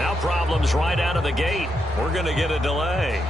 Now problems right out of the gate. We're going to get a delay.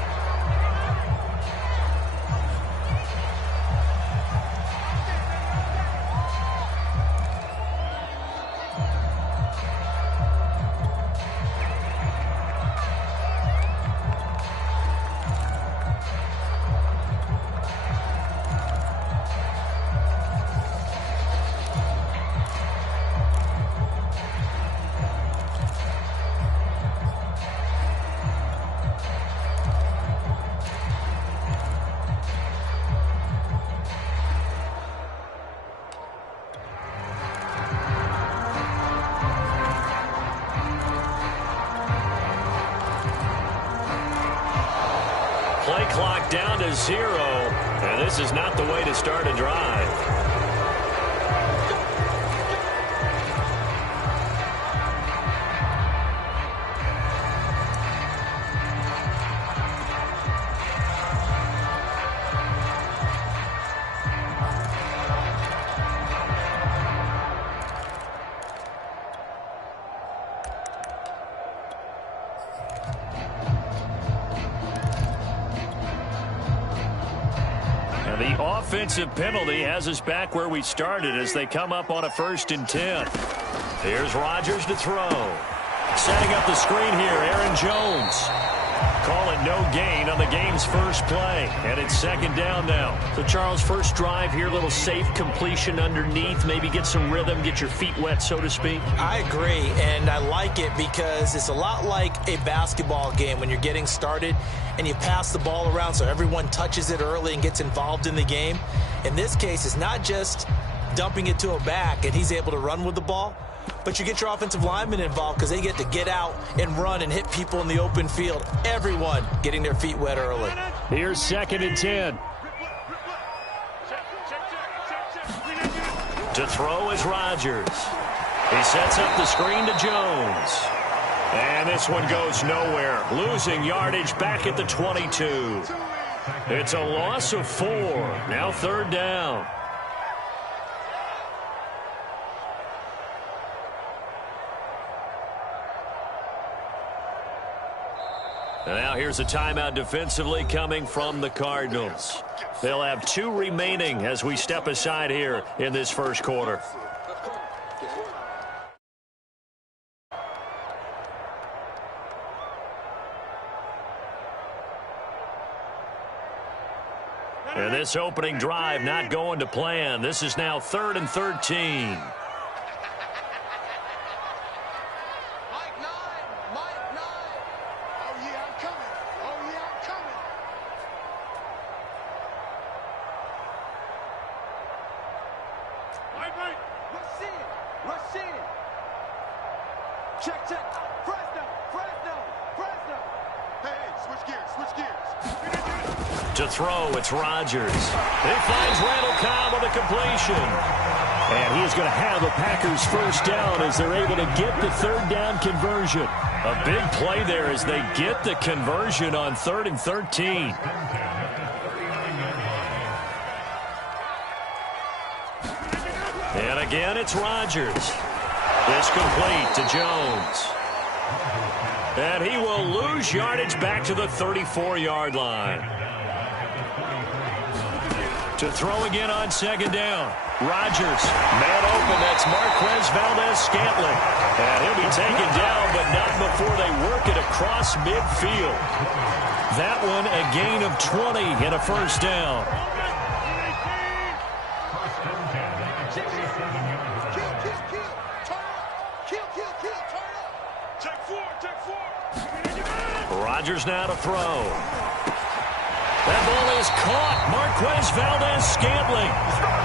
Play clock down to 0, and this is not the way to start a drive. The offensive penalty has us back where we started as they come up on a 1st and 10. Here's Rodgers to throw. Setting up the screen here, Aaron Jones. Call it no gain on the game's first play, and it's 2nd down now. So, Charles, first drive here, little safe completion underneath, maybe get some rhythm, get your feet wet, so to speak. I agree, and I like it because it's a lot like a basketball game when you're getting started and you pass the ball around so everyone touches it early and gets involved in the game. In this case, it's not just dumping it to a back and he's able to run with the ball, but you get your offensive linemen involved because they get to get out and run and hit people in the open field. Everyone getting their feet wet early. Here's 2nd and 10. To throw is Rodgers. He sets up the screen to Jones. And this one goes nowhere. Losing yardage back at the 22. It's a loss of 4. Now 3rd down. Now here's a timeout defensively coming from the Cardinals. They'll have 2 remaining as we step aside here in this first quarter. And this opening drive not going to plan. This is now 3rd and 13. To throw, it's Rodgers. He finds Randall Cobb with a completion. And he is going to have a Packers first down as they're able to get the 3rd down conversion. A big play there as they get the conversion on 3rd and 13. And again, it's Rodgers. It's complete to Jones. And he will lose yardage back to the 34-yard line. To throw again on 2nd down. Rodgers, man open, that's Marquez Valdez-Scantling. And he'll be taken down, but not before they work it across midfield. That one a gain of 20 and a 1st down. Rodgers now to throw. That ball is caught. Marquez Valdez-Scantling.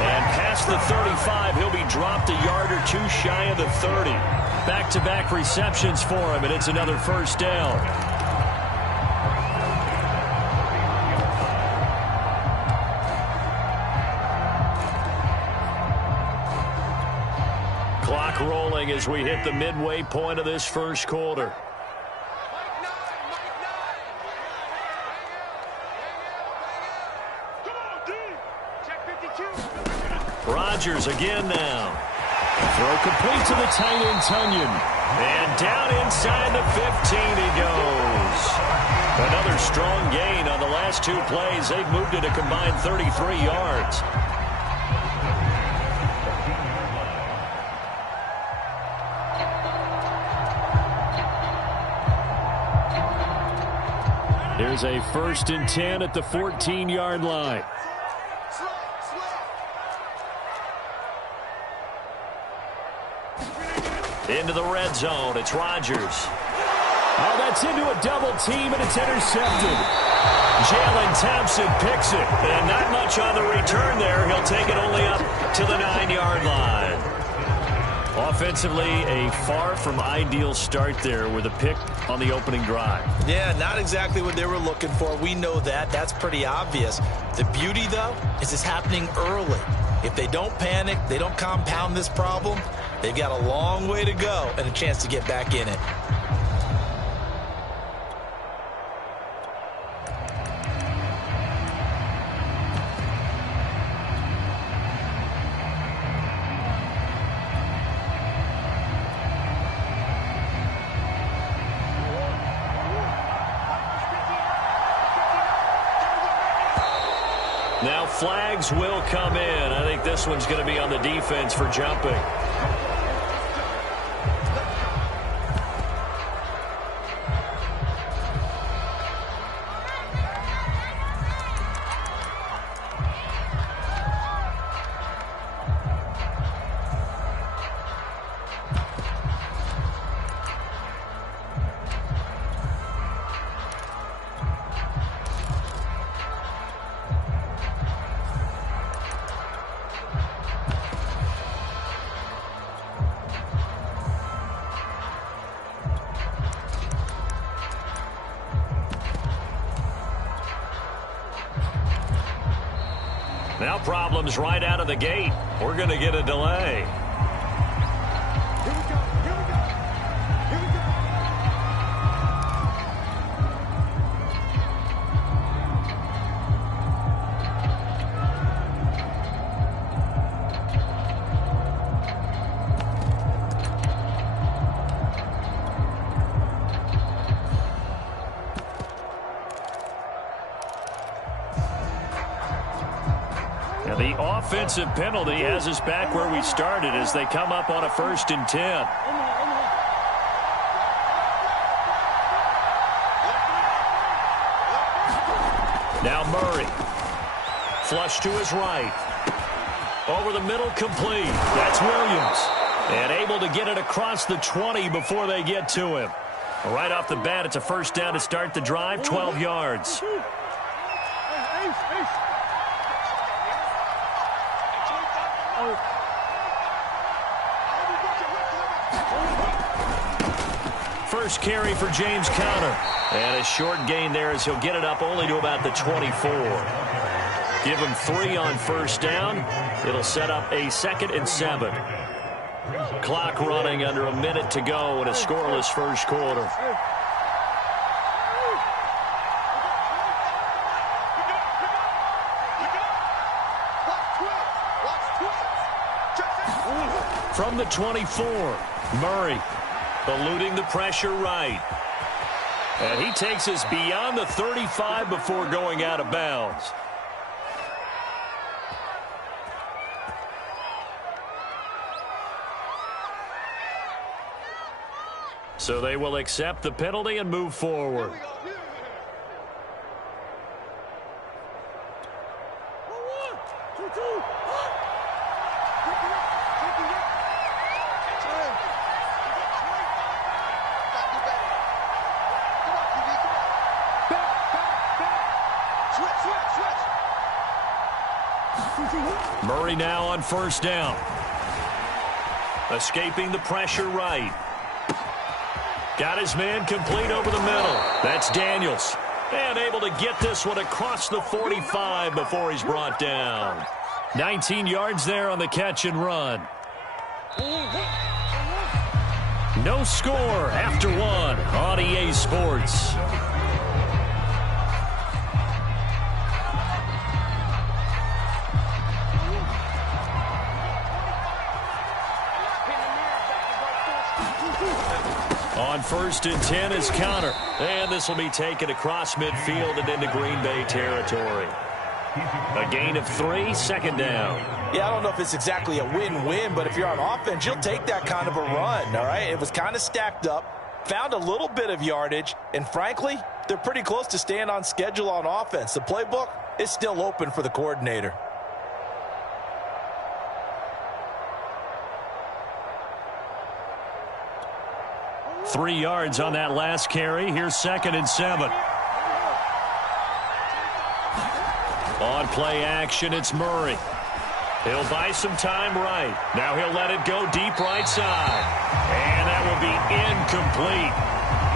And past the 35, he'll be dropped a yard or 2 shy of the 30. Back-to-back receptions for him, and it's another 1st down. Clock rolling as we hit the midway point of this first quarter. Rodgers again now. Throw complete to the tight end, Tunyon. And down inside the 15 he goes. Another strong gain on the last two plays. They've moved it a combined 33 yards. Here's a 1st and 10 at the 14-yard line. Into the red zone. It's Rodgers. Oh, that's into a double team, and it's intercepted. Jalen Thompson picks it, and not much on the return there. He'll take it only up to the 9-yard line. Offensively, a far from ideal start there with a pick on the opening drive. Yeah, not exactly what they were looking for. We know that. That's pretty obvious. The beauty, though, is it's happening early. If they don't panic, they don't compound this problem, they've got a long way to go and a chance to get back in it. Now flags will come in. I think this one's going to be on the defense for jumping. Now problems right out of the gate. We're going to get a delay. The offensive penalty has us back where we started as they come up on a 1st and 10. Now Murray. Flush to his right. Over the middle, complete. That's Williams. And able to get it across the 20 before they get to him. Right off the bat, it's a 1st down to start the drive, 12 yards. First carry for James Conner. And a short gain there as he'll get it up only to about the 24. Give him 3 on 1st down. It'll set up a 2nd and 7. Clock running under a minute to go in a scoreless first quarter. From the 24, Murray eluding the pressure right. And he takes us beyond the 35 before going out of bounds. So they will accept the penalty and move forward. Murray now on 1st down. Escaping the pressure right. Got his man complete over the middle. That's Daniels. And able to get this one across the 45 before he's brought down. 19 yards there on the catch and run. No score after 1 on EA Sports. On 1st and 10 is Connor. And this will be taken across midfield and into Green Bay territory. A gain of 3, second down. Yeah, I don't know if it's exactly a win-win, but if you're on offense, you'll take that kind of a run, all right? It was kind of stacked up, found a little bit of yardage, and frankly, they're pretty close to staying on schedule on offense. The playbook is still open for the coordinator. Three yards on that last carry. Here's 2nd and 7. On play action, it's Murray. He'll buy some time right. Now he'll let it go deep right side. And that will be incomplete.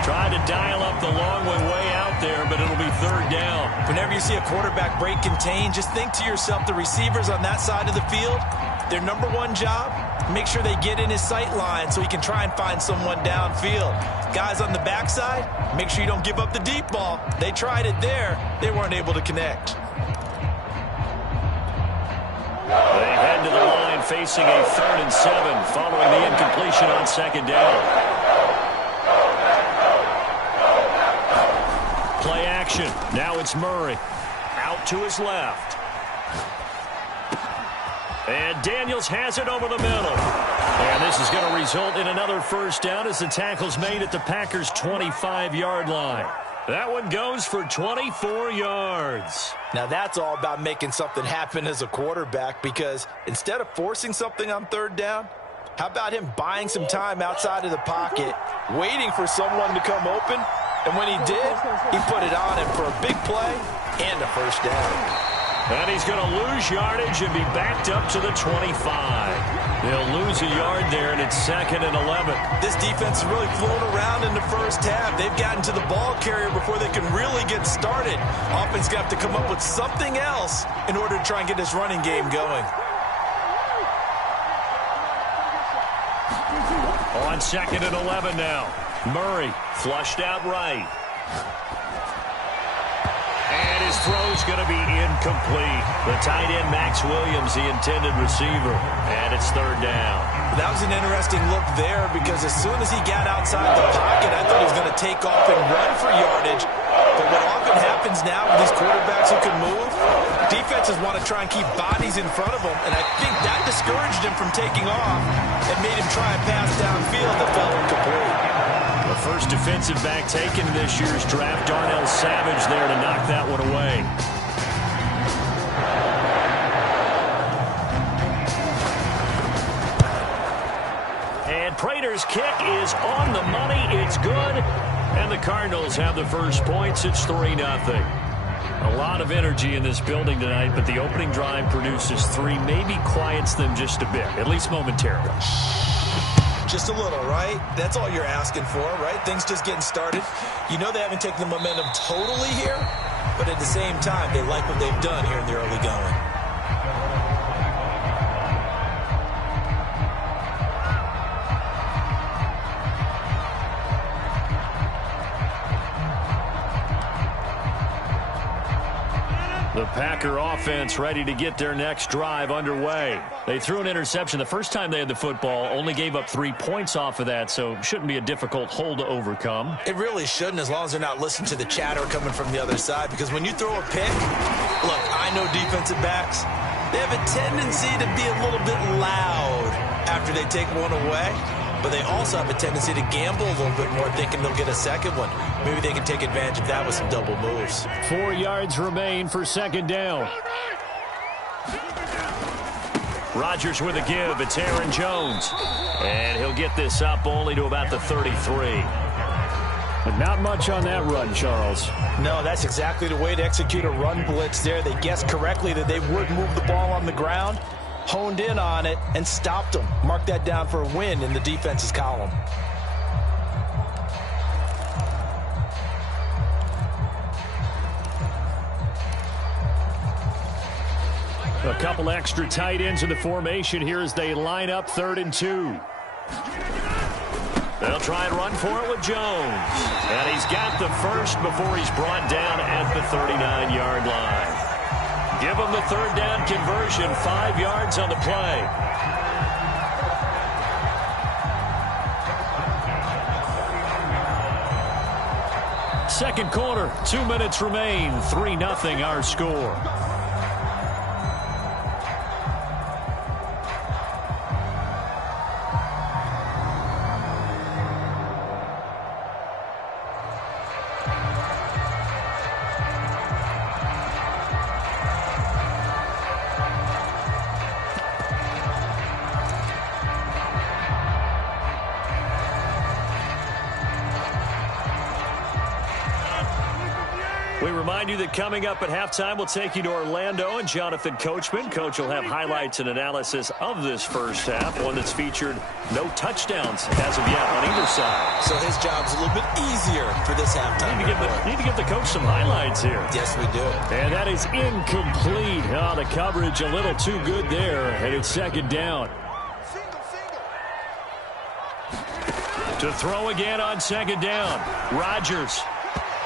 Tried to dial up the long way out there, but it'll be 3rd down. Whenever you see a quarterback break contain, just think to yourself, the receivers on that side of the field, their number one job, make sure they get in his sight line so he can try and find someone downfield. Guys on the backside, make sure you don't give up the deep ball. They tried it there. They weren't able to connect. They head to the line facing a 3rd and 7 following the incompletion on 2nd down. Play action. Now it's Murray. Out to his left. And Daniels has it over the middle. And this is going to result in another 1st down as the tackle's made at the Packers' 25-yard line. That one goes for 24 yards. Now that's all about making something happen as a quarterback, because instead of forcing something on 3rd down, how about him buying some time outside of the pocket, waiting for someone to come open, and when he did, he put it on him for a big play and a 1st down. And he's going to lose yardage and be backed up to the 25. They'll lose a yard there, and it's 2nd and 11. This defense is really flown around in the first half. They've gotten to the ball carrier before they can really get started. Offense got to come up with something else in order to try and get this running game going. On 2nd and 11 now. Murray flushed out right. And his throw's going to be incomplete. The tight end, Max Williams, the intended receiver. And it's 3rd down. That was an interesting look there, because as soon as he got outside the pocket, I thought he was going to take off and run for yardage. But what often happens now with these quarterbacks who can move, defenses want to try and keep bodies in front of them, and I think that discouraged him from taking off and made him try a pass downfield that fell incomplete. The first defensive back taken in this year's draft, Darnell Savage there to knock that one away. And Prater's kick is on the money. It's good. And the Cardinals have the first points. It's 3-0. A lot of energy in this building tonight, but the opening drive produces 3, maybe quiets them just a bit, at least momentarily. Just a little, right? That's all you're asking for, right? Things just getting started. You know they haven't taken the momentum totally here, but at the same time, they like what they've done here in the early going. The Packer offense ready to get their next drive underway. They threw an interception the first time they had the football, only gave up 3 points off of that, so shouldn't be a difficult hole to overcome. It really shouldn't, as long as they're not listening to the chatter coming from the other side, because when you throw a pick, look, I know defensive backs, they have a tendency to be a little bit loud after they take one away, but they also have a tendency to gamble a little bit more, thinking they'll get a second one. Maybe they can take advantage of that with some double moves. 4 yards remain for 2nd down. Rodgers with a give. It's Aaron Jones. And he'll get this up only to about the 33. But not much on that run, Charles. No, that's exactly the way to execute a run blitz there. They guessed correctly that they would move the ball on the ground, honed in on it, and stopped them. Mark that down for a win in the defense's column. A couple extra tight ends in the formation here as they line up 3rd and 2. They'll try and run for it with Jones. And he's got the first before he's brought down at the 39-yard line. Give him the 3rd down conversion, 5 yards on the play. second quarter. 2 minutes remain. 3-0 our score. We remind you that coming up at halftime, we'll take you to Orlando and Jonathan Coachman. Coach will have highlights and analysis of this first half, one that's featured no touchdowns as of yet on either side. So his job's a little bit easier for this halftime. Need to give the coach some highlights here. Yes, we do. And that is incomplete. Oh, the coverage a little too good there, and it's second down. To throw again on second down. Rodgers.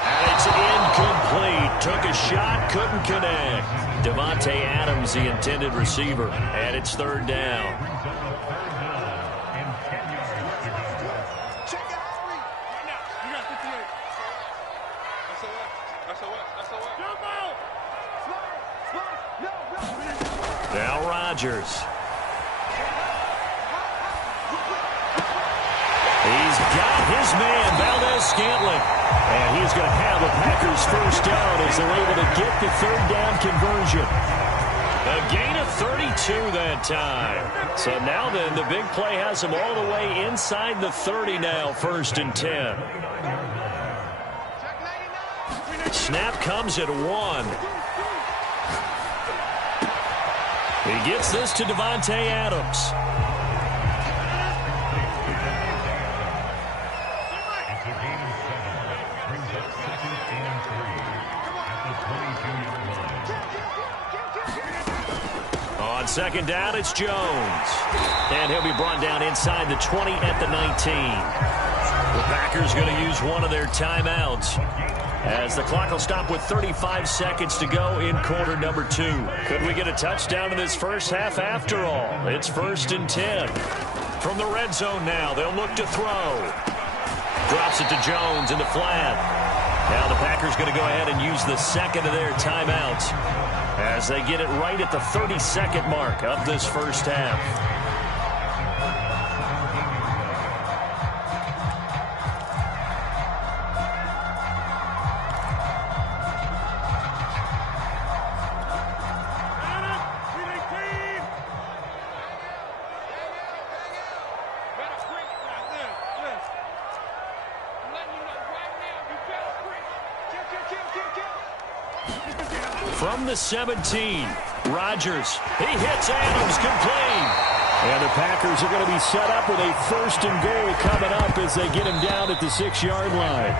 And it's incomplete. Took a shot, couldn't connect. Davante Adams, the intended receiver. And it's third down. Now Rodgers. He's got his man, Valdez-Scantling. And he's going to have a Packers first down as they're able to get the third down conversion. A gain of 32 that time. So now then, the big play has him all the way inside the 30 now, 1st and 10. Snap comes at 1. He gets this to Davante Adams. On second down, it's Jones. And he'll be brought down inside the 20 at the 19. The Packers going to use one of their timeouts, as the clock will stop with 35 seconds to go in quarter number 2. Could we get a touchdown in this first half after all? It's 1st and 10. From the red zone now, they'll look to throw. Drops it to Jones in the flat. Now the Packers going to go ahead and use the second of their timeouts, as they get it right at the 30-second mark of this first half. From the 17, Rodgers. He hits Adams complete. And the Packers are going to be set up with a 1st and goal coming up as they get him down at the 6-yard line.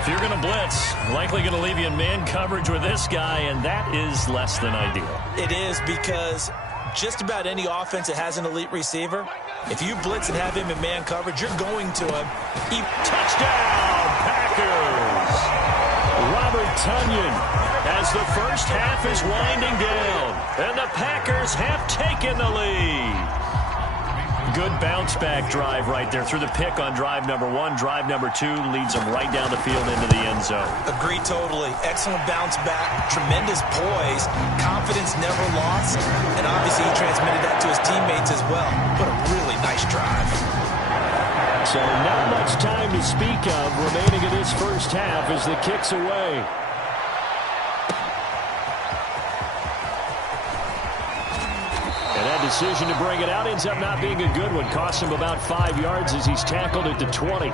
If you're going to blitz, likely going to leave you in man coverage with this guy, and that is less than ideal. It is, because just about any offense that has an elite receiver, if you blitz and have him in man coverage, you're going to him. Touchdown, Packers! Robert Tonyan, as the first half is winding down, and the Packers have taken the lead. Good bounce-back drive right there through the pick on drive number 1. Drive number 2 leads them right down the field into the end zone. Agree totally. Excellent bounce back, tremendous poise, confidence never lost, and obviously he transmitted that to his teammates as well. What a really nice drive. So not much time to speak of remaining in this first half as the kick's away. And that decision to bring it out ends up not being a good one. Costs him about 5 yards as he's tackled at the 20.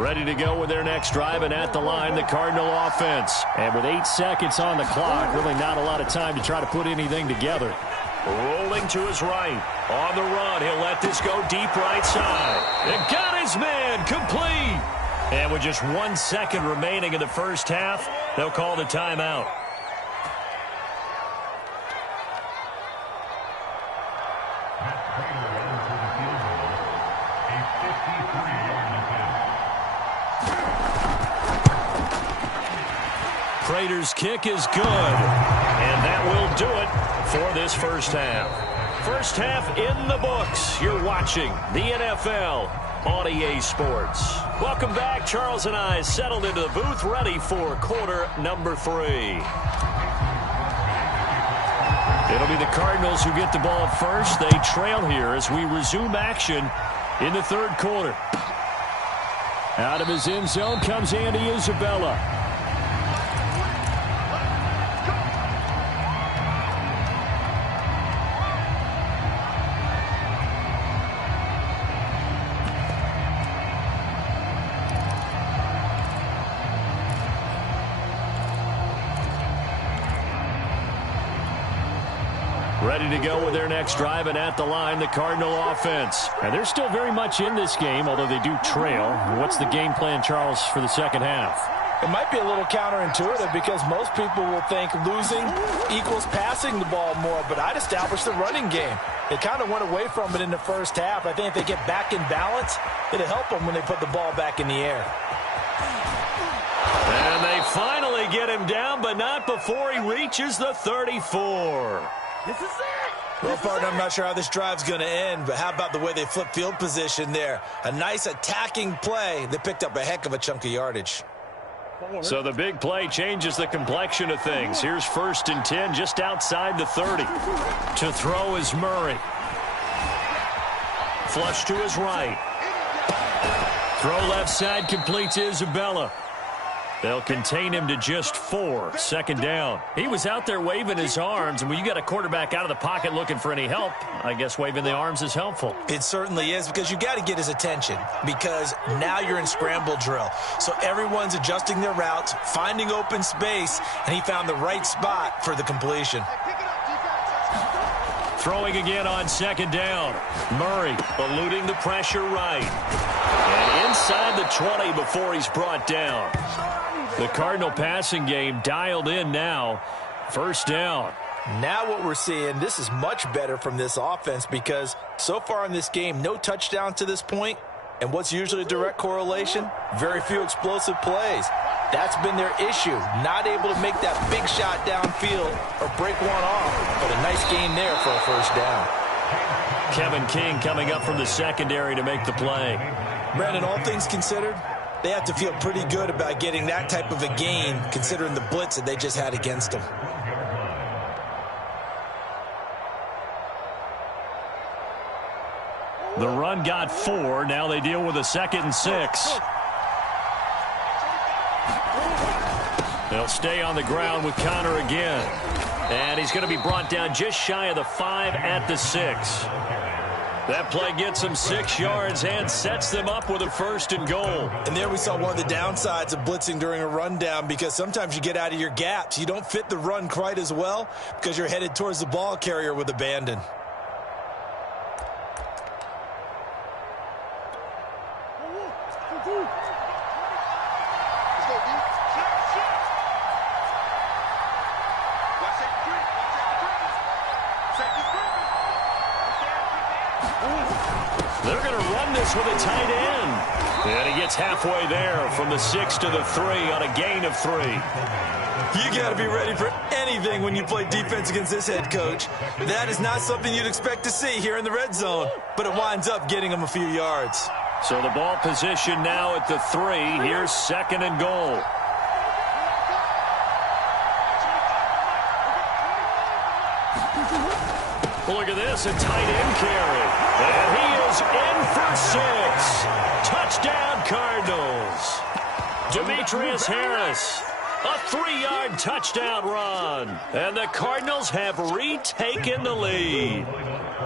Ready to go with their next drive, and at the line, the Cardinal offense. And with 8 seconds on the clock, really not a lot of time to try to put anything together. Rolling to his right. On the run, he'll let this go deep right side. And got his man complete. And with just 1 second remaining in the first half, they'll call the timeout. Prater's kick is good. will do it for this first half. First half in the books. You're watching the NFL on EA Sports. Welcome back. Charles and I settled into the booth, ready for quarter number 3. It'll be the Cardinals who get the ball first. They trail here as we resume action in the third quarter. Out of his end zone comes Andy Isabella. Ready to go with their next drive, and at the line, the Cardinal offense. And they're still very much in this game, although they do trail. What's the game plan, Charles, for the second half? It might be a little counterintuitive because most people will think losing equals passing the ball more, but I'd establish the running game. They kind of went away from it in the first half. I think if they get back in balance, it'll help them when they put the ball back in the air. And they finally get him down, but not before he reaches the 34. This is it. Well, partner, I'm not sure how this drive's going to end, but how about the way they flip field position there? A nice attacking play. They picked up a heck of a chunk of yardage. So the big play changes the complexion of things. Here's 1st and 10 just outside the 30. To throw is Murray. Flush to his right. Throw left side completes Isabella. They'll contain him to just 4. Second down. He was out there waving his arms, and when you got a quarterback out of the pocket looking for any help, I guess waving the arms is helpful. It certainly is, because you got to get his attention, because now you're in scramble drill. So everyone's adjusting their routes, finding open space, and he found the right spot for the completion. Throwing again on second down. Murray eluding the pressure right. And inside the 20 before he's brought down. The Cardinal passing game dialed in now. First down. Now what we're seeing, this is much better from this offense because so far in this game, no touchdown to this point. And what's usually a direct correlation? Very few explosive plays. That's been their issue. Not able to make that big shot downfield or break one off. But a nice gain there for a first down. Kevin King coming up from the secondary to make the play. Brandon, all things considered, they have to feel pretty good about getting that type of a gain considering the blitz that they just had against them. The run got 4. Now they deal with a 2nd and 6. They'll stay on the ground with Connor again. And he's going to be brought down just shy of the 5 at the 6. That play gets them 6 yards and sets them up with a 1st and goal. And there we saw one of the downsides of blitzing during a rundown, because sometimes you get out of your gaps. You don't fit the run quite as well because you're headed towards the ball carrier with abandon. They're going to run this with a tight end. And he gets halfway there from the 6 to the 3 on a gain of 3. You got to be ready for anything when you play defense against this head coach. That is not something you'd expect to see here in the red zone, but it winds up getting him a few yards. So the ball position now at the 3. Here's 2nd and goal. Look at this, a tight end carry. And he is in for 6. Touchdown, Cardinals. Demetrius Harris, a 3-yard touchdown run. And the Cardinals have retaken the lead.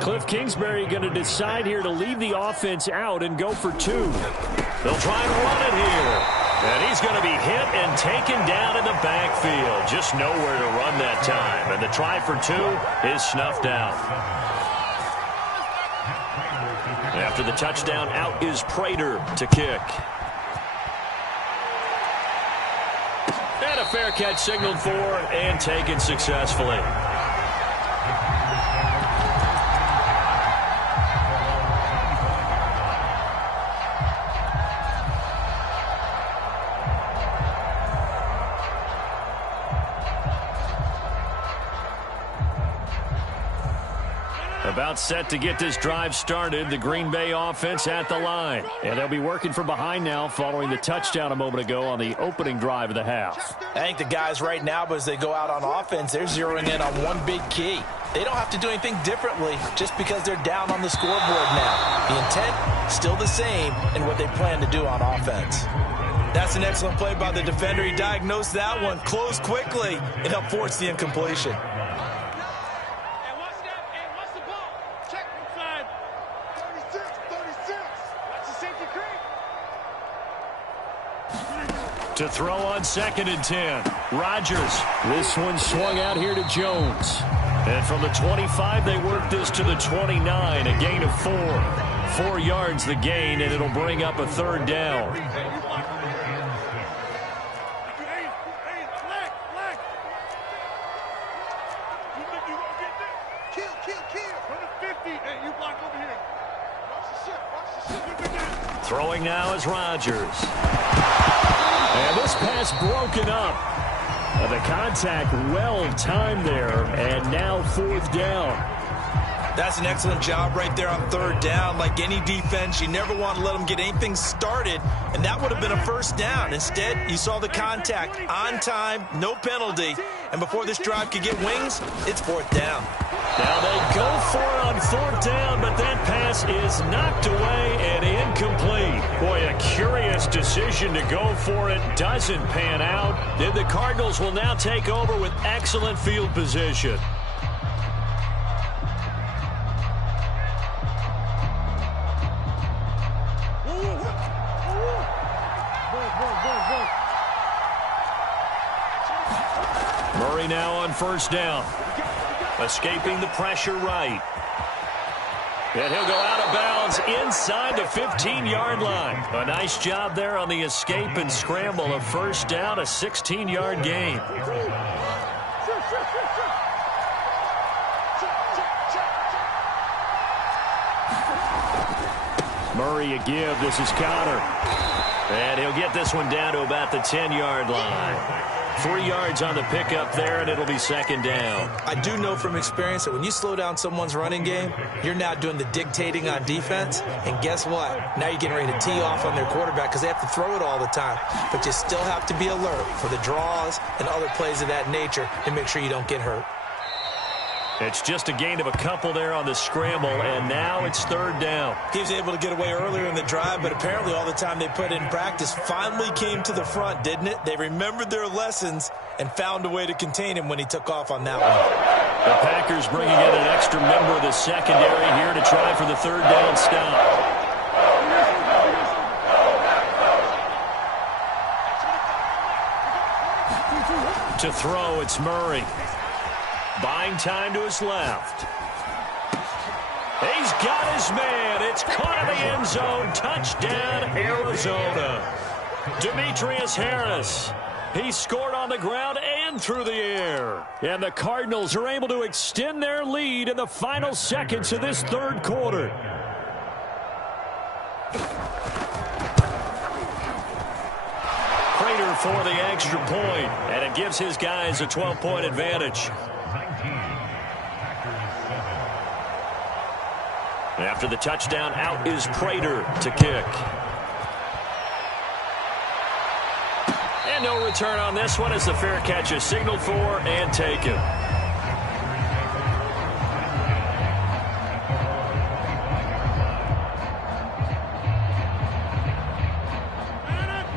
Cliff Kingsbury going to decide here to leave the offense out and go for 2. They'll try and run it here. And he's going to be hit and taken down in the backfield. Just nowhere to run that time. And the try for 2 is snuffed out. After the touchdown, out is Prater to kick. And a fair catch signaled for and taken successfully. About set to get this drive started. The Green Bay offense at the line. And they'll be working from behind now following the touchdown a moment ago on the opening drive of the half. I think the guys right now, as they go out on offense, they're zeroing in on one big key. They don't have to do anything differently just because they're down on the scoreboard now. The intent, still the same in what they plan to do on offense. That's an excellent play by the defender. He diagnosed that one, closed quickly, and helped force the incompletion. To throw on 2nd and 10. Rodgers. This one swung out here to Jones. And from the 25, they work this to the 29. A gain of 4. 4 yards the gain, and it'll bring up a 3rd down. Throwing now is Rodgers. And this pass broken up. The contact well timed there, and now 4th down. That's an excellent job right there on 3rd down. Like any defense, you never want to let them get anything started, and that would have been a 1st down. Instead, you saw the contact on time, no penalty, and before this drive could get wings, it's 4th down. Now they go for it on 4th down, but that pass is knocked away and incomplete. Boy, a curious decision to go for it. Doesn't pan out. Then the Cardinals will now take over with excellent field position. Murray now on 1st down. Escaping the pressure right. And he'll go out of bounds inside the 15-yard line. A nice job there on the escape and scramble. A 1st down, a 16-yard gain. Murray a give. This is Connor. And he'll get this one down to about the 10-yard line. 3 yards on the pickup there, and it'll be 2nd down. I do know from experience that when you slow down someone's running game, you're now doing the dictating on defense. And guess what? Now you're getting ready to tee off on their quarterback because they have to throw it all the time. But you still have to be alert for the draws and other plays of that nature to make sure you don't get hurt. It's just a gain of a couple there on the scramble, and now it's 3rd down. He was able to get away earlier in the drive, but apparently all the time they put in practice finally came to the front, didn't it? They remembered their lessons and found a way to contain him when he took off on that one. The Packers bringing in an extra member of the secondary here to try for the 3rd down stop. To throw, it's Murray. Buying time to his left. He's got his man. It's caught in the end zone. Touchdown, Arizona. Demetrius Harris. He scored on the ground and through the air. And the Cardinals are able to extend their lead in the final seconds of this 3rd quarter. Prater for the extra point, and it gives his guys a 12-point advantage. After the touchdown, out is Prater to kick. And no return on this one as the fair catch is signaled for and taken.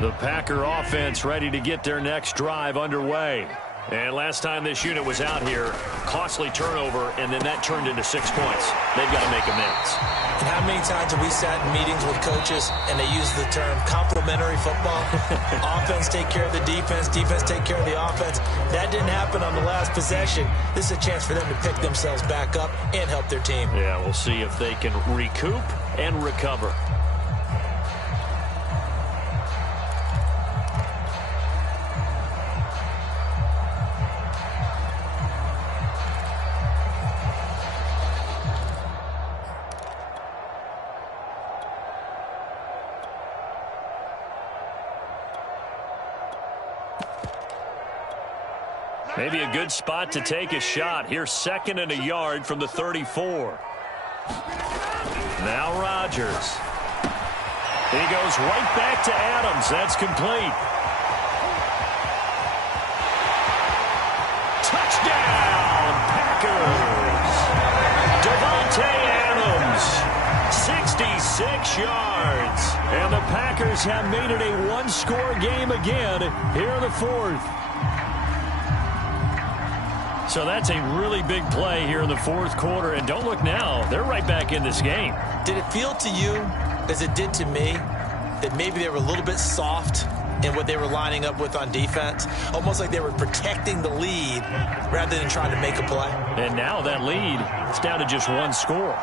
The Packer offense ready to get their next drive underway. And last time this unit was out here, costly turnover, and then that turned into 6 points. They've got to make amends. And how many times have we sat in meetings with coaches and they use the term complementary football? Offense take care of the defense, defense take care of the offense. That didn't happen on the last possession. This is a chance for them to pick themselves back up and help their team. Yeah, we'll see if they can recoup and recover. Maybe a good spot to take a shot. Here's 2nd and a yard from the 34. Now Rodgers. He goes right back to Adams. That's complete. Touchdown, Packers. Devontae Adams, 66 yards. And the Packers have made it a one-score game again here in the fourth. So that's a really big play here in the fourth quarter. And don't look now, they're right back in this game. Did it feel to you, as it did to me, that maybe they were a little bit soft in what they were lining up with on defense? Almost like they were protecting the lead rather than trying to make a play. And now that lead, it's down to just one score.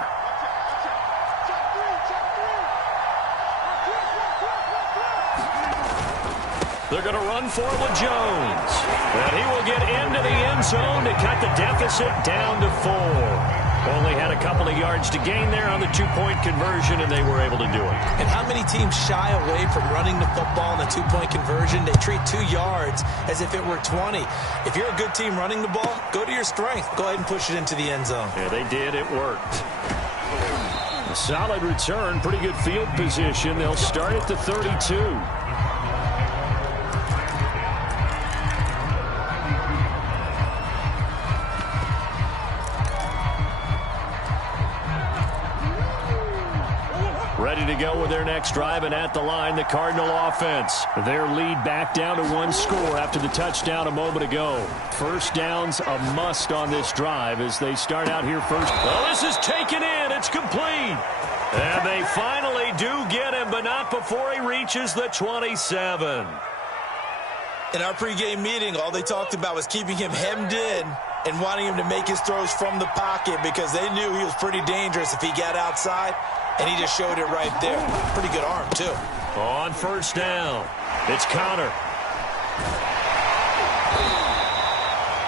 They're going to run for it with Jones. And he will get into the end zone to cut the deficit down to 4. Only had a couple of yards to gain there on the two-point conversion, and they were able to do it. And how many teams shy away from running the football in the two-point conversion? They treat 2 yards as if it were 20. If you're a good team running the ball, go to your strength. Go ahead and push it into the end zone. Yeah, they did. It worked. A solid return. Pretty good field position. They'll start at the 32. Ready to go with their next drive, and at the line, the Cardinal offense. Their lead back down to 1 score after the touchdown a moment ago. First down's a must on this drive as they start out here first. Well, this is taken in. It's complete. And they finally do get him, but not before he reaches the 27. In our pregame meeting, all they talked about was keeping him hemmed in and wanting him to make his throws from the pocket because they knew he was pretty dangerous if he got outside. And he just showed it right there. Pretty good arm, too. On first down, it's Connor.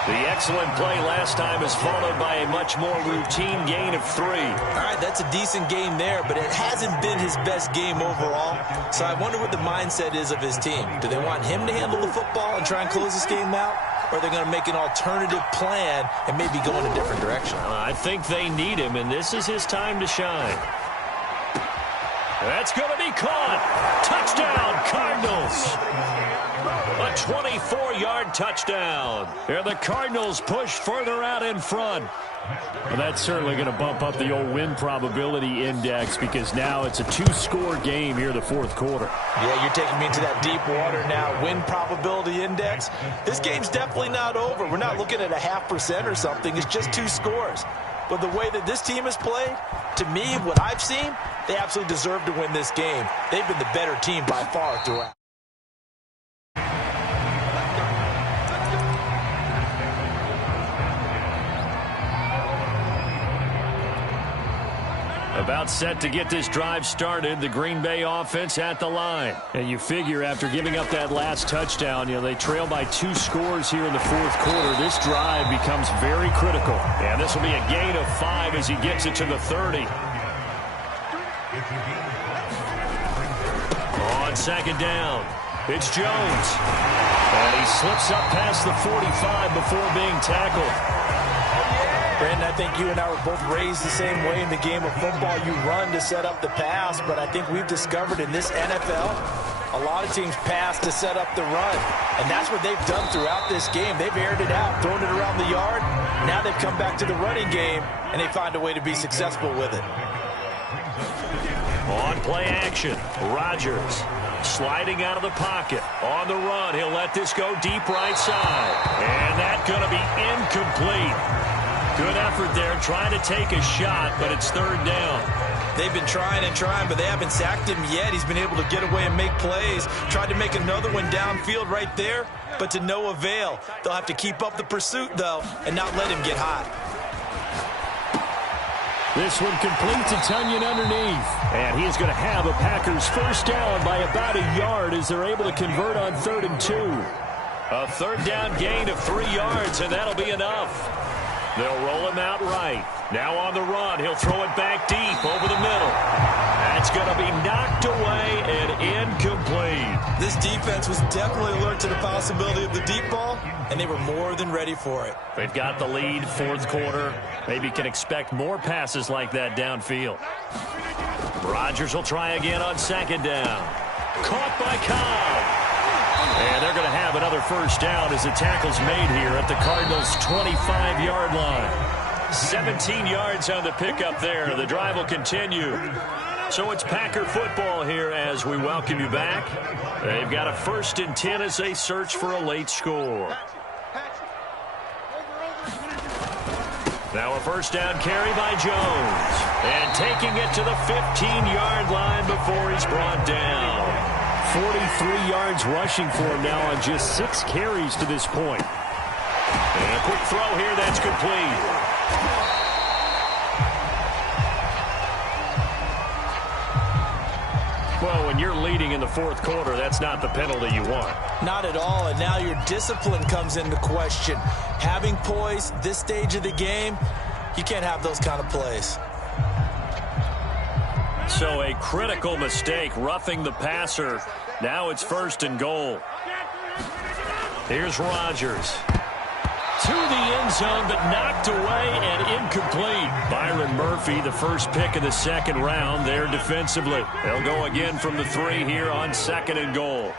The excellent play last time is followed by a much more routine gain of 3. All right, that's a decent game there, but it hasn't been his best game overall. So I wonder what the mindset is of his team. Do they want him to handle the football and try and close this game out? Or are they going to make an alternative plan and maybe go in a different direction? I think they need him, and this is his time to shine. That's going to be caught. Touchdown, Cardinals. A 24-yard touchdown. And the Cardinals push further out in front. Well, that's certainly going to bump up the old win probability index because now it's a 2-score game here in the fourth quarter. Yeah, you're taking me into that deep water now. Win probability index. This game's definitely not over. We're not looking at a 0.5% or something. It's just 2 scores. But the way that this team has played, to me, what I've seen, they absolutely deserve to win this game. They've been the better team by far throughout. About set to get this drive started, the Green Bay offense at the line. And you figure after giving up that last touchdown, they trail by 2 scores here in the fourth quarter. This drive becomes very critical. And this will be a gain of 5 as he gets it to the 30. On second down, it's Jones. And he slips up past the 45 before being tackled. Brandon, I think you and I were both raised the same way in the game of football. You run to set up the pass, but I think we've discovered in this NFL, a lot of teams pass to set up the run. And that's what they've done throughout this game. They've aired it out, thrown it around the yard. Now they've come back to the running game, and they find a way to be successful with it. On play action, Rodgers sliding out of the pocket. On the run, he'll let this go deep right side. And that's going to be incomplete. Good effort there, trying to take a shot, but it's third down. They've been trying and trying, but they haven't sacked him yet. He's been able to get away and make plays. Tried to make another one downfield right there, but to no avail. They'll have to keep up the pursuit, though, and not let him get hot. This one complete to Tunyon underneath. And he is going to have a Packers first down by about a yard as they're able to convert on 3rd and 2. A third down gain of 3 yards, and that'll be enough. They'll roll him out right. Now on the run, he'll throw it back deep over the middle. That's It's going to be knocked away and incomplete. This defense was definitely alert to the possibility of the deep ball, and they were more than ready for it. They've got the lead, fourth quarter. Maybe can expect more passes like that downfield. Rodgers will try again on second down. Caught by Cobb. And they're going to have another first down as the tackle's made here at the Cardinals' 25-yard line. 17 yards on the pickup there. The drive will continue. So it's Packer football here as we welcome you back. They've got a 1st and 10 as they search for a late score. Now a first down carry by Jones. And taking it to the 15-yard line before he's brought down. 43 yards rushing for him now on just 6 carries to this point. And a quick throw here that's complete. Well, when you're leading in the fourth quarter, that's not the penalty you want. Not at all, and now your discipline comes into question. Having poise this stage of the game, you can't have those kind of plays. So a critical mistake, roughing the passer. Now it's 1st and goal. Here's Rodgers. To the end zone, but knocked away and incomplete. Byron Murphy, the first pick of the second round there defensively. They'll go again from the 3 here on 2nd and goal.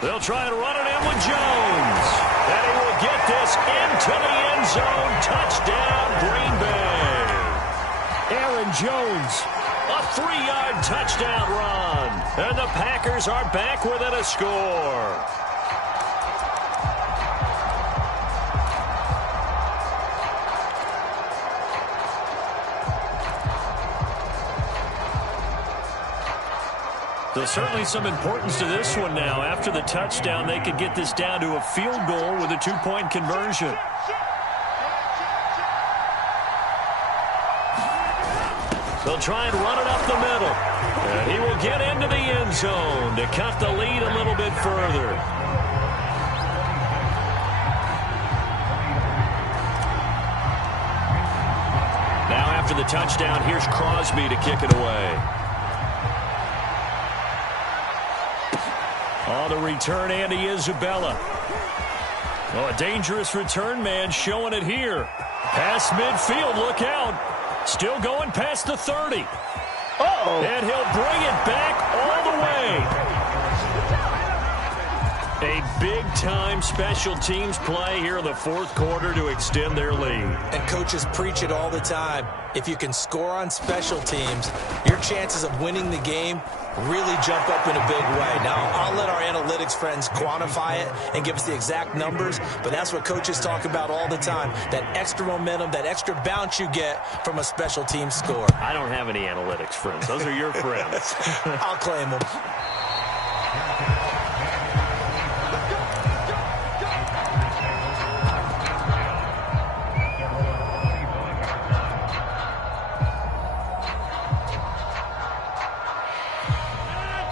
They'll try and run it in with Jones. And he will get this into the end zone. Touchdown, Green Bay. Aaron Jones, a 3-yard touchdown run. And the Packers are back within a score. There's certainly some importance to this one now. After the touchdown, they could get this down to a field goal with a 2-point conversion. They'll try and run it up the middle. And he will get into the end zone to cut the lead a little bit further. Now after the touchdown, here's Crosby to kick it away. On the return, Andy Isabella. Oh, a dangerous return man showing it here. Past midfield, look out. Still going past the 30. Uh-oh. And he'll bring it back all the way. A big-time special teams play here in the fourth quarter to extend their lead. And coaches preach it all the time. If you can score on special teams, your chances of winning the game really jump up in a big way. Now, I'll let our analytics friends quantify it and give us the exact numbers, but that's what coaches talk about all the time, that extra momentum, that extra bounce you get from a special team score. I don't have any analytics friends. Those are your friends. I'll claim them.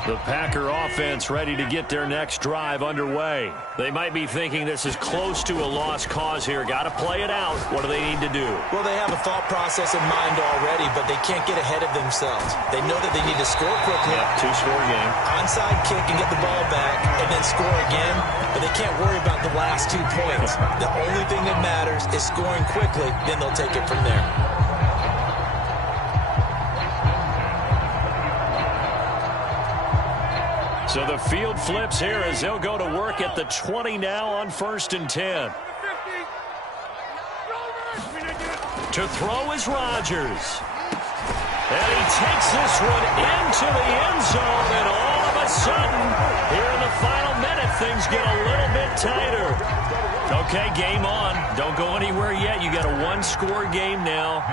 The Packer offense ready to get their next drive underway. They might be thinking this is close to a lost cause here. Got to play it out. What do they need to do? Well, they have a thought process in mind already, but they can't get ahead of themselves. They know that they need to score quickly. Yep, 2-score game. Onside kick and get the ball back and then score again, but they can't worry about the last 2 points. The only thing that matters is scoring quickly, then they'll take it from there. So the field flips here as they'll go to work at the 20 now on 1st and 10. To throw is Rodgers. And he takes this one into the end zone, and all of a sudden, here in the final minute, things get a little bit tighter. Okay, game on. Don't go anywhere yet. You got a 1-score game now.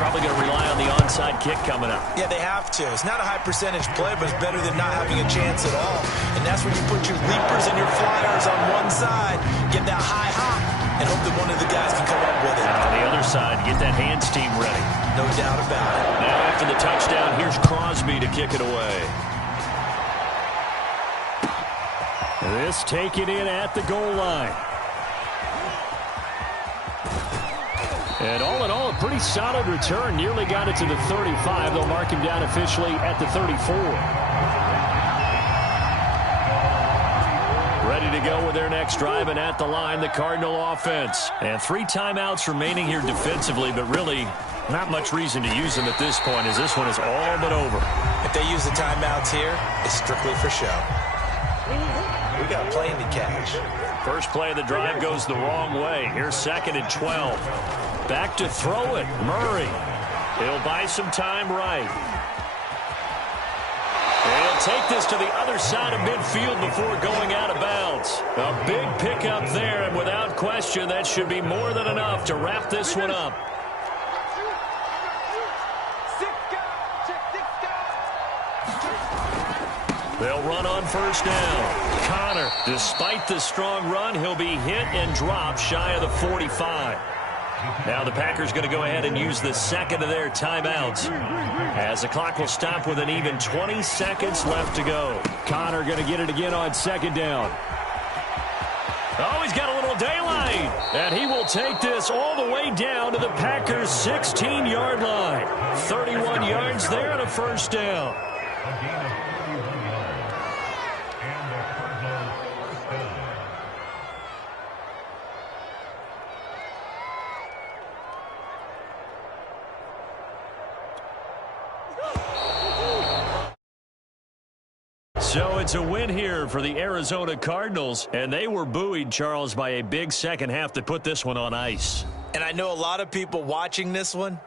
Probably going to rely on the onside kick coming up. Yeah, they have to. It's not a high percentage play, but it's better than not having a chance at all. And that's when you put your leapers and your flyers on one side, get that high hop, and hope that one of the guys can come up with it. Now on the other side, get that hands team ready. No doubt about it. Now after the touchdown, here's Crosby to kick it away. This taken in at the goal line. And all in all, a pretty solid return. Nearly got it to the 35. They'll mark him down officially at the 34. Ready to go with their next drive, and at the line, the Cardinal offense. And 3 timeouts remaining here defensively, but really not much reason to use them at this point, as this one is all but over. If they use the timeouts here, it's strictly for show. We got a plane to catch. First play of the drive goes the wrong way. Here's 2nd and 12. Back to throw it. Murray. He'll buy some time right. He'll take this to the other side of midfield before going out of bounds. A big pickup there, and without question, that should be more than enough to wrap this one up. They'll run on first down. Connor, despite the strong run, he'll be hit and dropped shy of the 45. Now the Packers going to go ahead and use the second of their timeouts, as the clock will stop with an even 20 seconds left to go. Connor going to get it again on 2nd down. Oh, he's got a little daylight, and he will take this all the way down to the Packers' 16-yard line. 31 yards there and a first down. So it's a win here for the Arizona Cardinals, and they were buoyed, Charles, by a big second half that put this one on ice. And I know a lot of people watching this one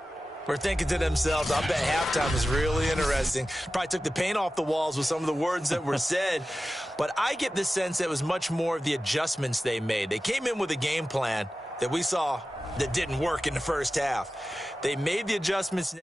were thinking to themselves, I bet halftime is really interesting. Probably took the paint off the walls with some of the words that were said. But I get the sense that it was much more of the adjustments they made. They came in with a game plan that we saw that didn't work in the first half. They made the adjustments.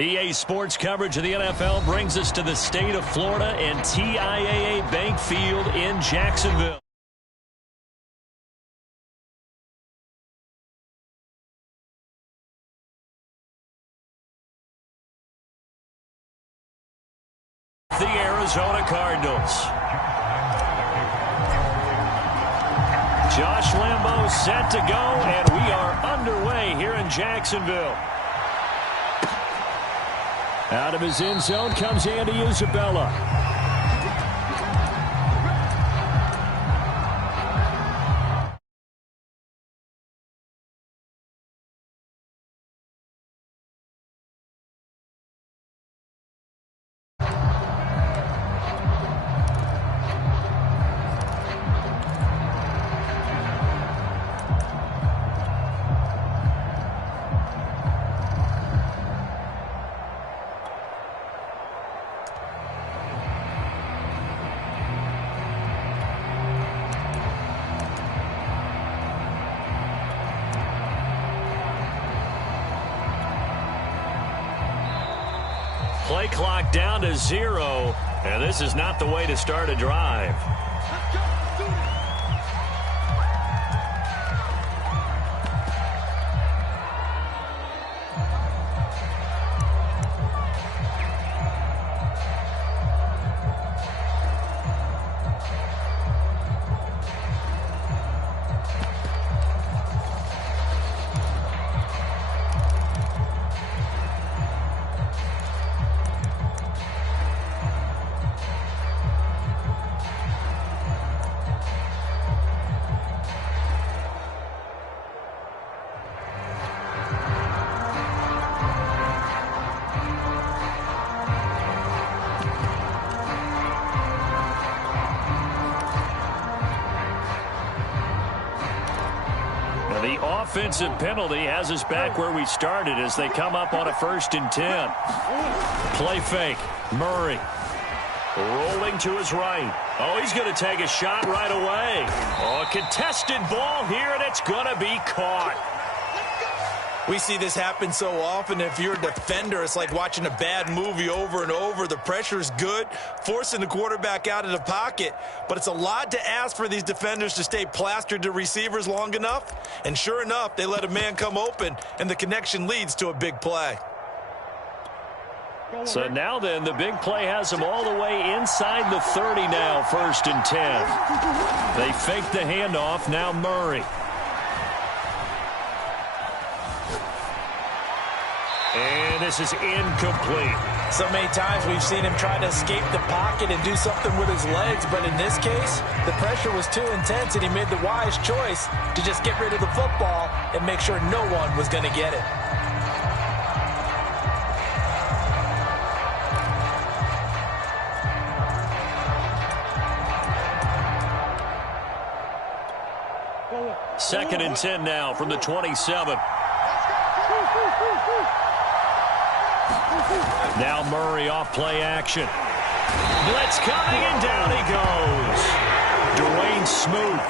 EA Sports coverage of the NFL brings us to the state of Florida and TIAA Bank Field in Jacksonville. The Arizona Cardinals. Josh Lambo set to go, and we are underway here in Jacksonville. Out of his end zone comes Andy Isabella. Play clock down to 0, and this is not the way to start a drive. The offensive penalty has us back where we started as they come up on a 1st and 10. Play fake. Murray rolling to his right. Oh, he's going to take a shot right away. Oh, a contested ball here, and it's going to be caught. We see this happen so often. If you're a defender, it's like watching a bad movie over and over. The pressure's good, forcing the quarterback out of the pocket. But it's a lot to ask for these defenders to stay plastered to receivers long enough. And sure enough, they let a man come open, and the connection leads to a big play. So now then, the big play has them all the way inside the 30 now, 1st and 10. They fake the handoff. Now Murray. And this is incomplete. So many times we've seen him try to escape the pocket and do something with his legs, but in this case, the pressure was too intense, and he made the wise choice to just get rid of the football and make sure no one was going to get it. Second and 10 now from the 27. Now Murray off play action. Blitz coming, and down he goes. Dwayne Smoot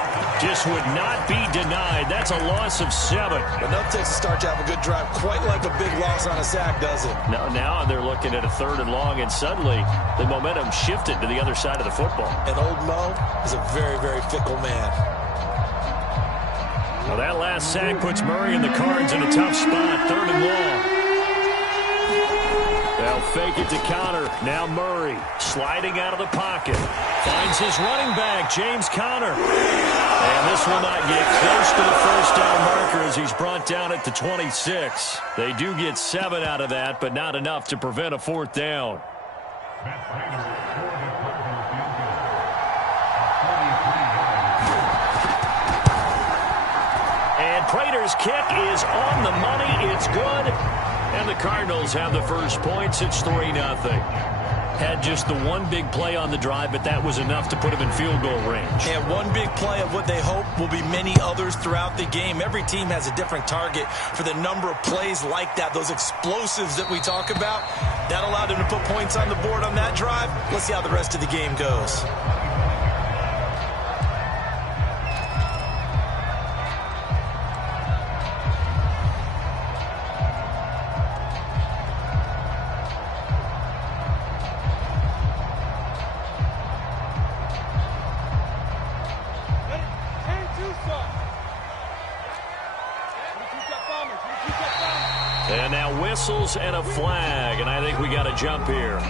just would not be denied. That's a loss of 7. Enough takes a start to have a good drive, quite like a big loss on a sack, does it? Now they're looking at a 3rd and long, and suddenly the momentum shifted to the other side of the football. And old Mo is a very, very fickle man. Well, that last sack puts Murray and the Cards in a tough spot. 3rd and long. They'll fake it to counter. Now Murray sliding out of the pocket. Finds his running back, James Conner. And this will not get close to the 1st down marker as he's brought down at the 26. They do get 7 out of that, but not enough to prevent a 4th down. And Prater's kick is on the money. It's good. And the Cardinals have the first points. It's 3-0. Had just the one big play on the drive, but that was enough to put them in field goal range. And one big play of what they hope will be many others throughout the game. Every team has a different target for the number of plays like that, those explosives that we talk about. That allowed them to put points on the board on that drive. Let's see how the rest of the game goes. whistles and a flag, and I think we got a jump here.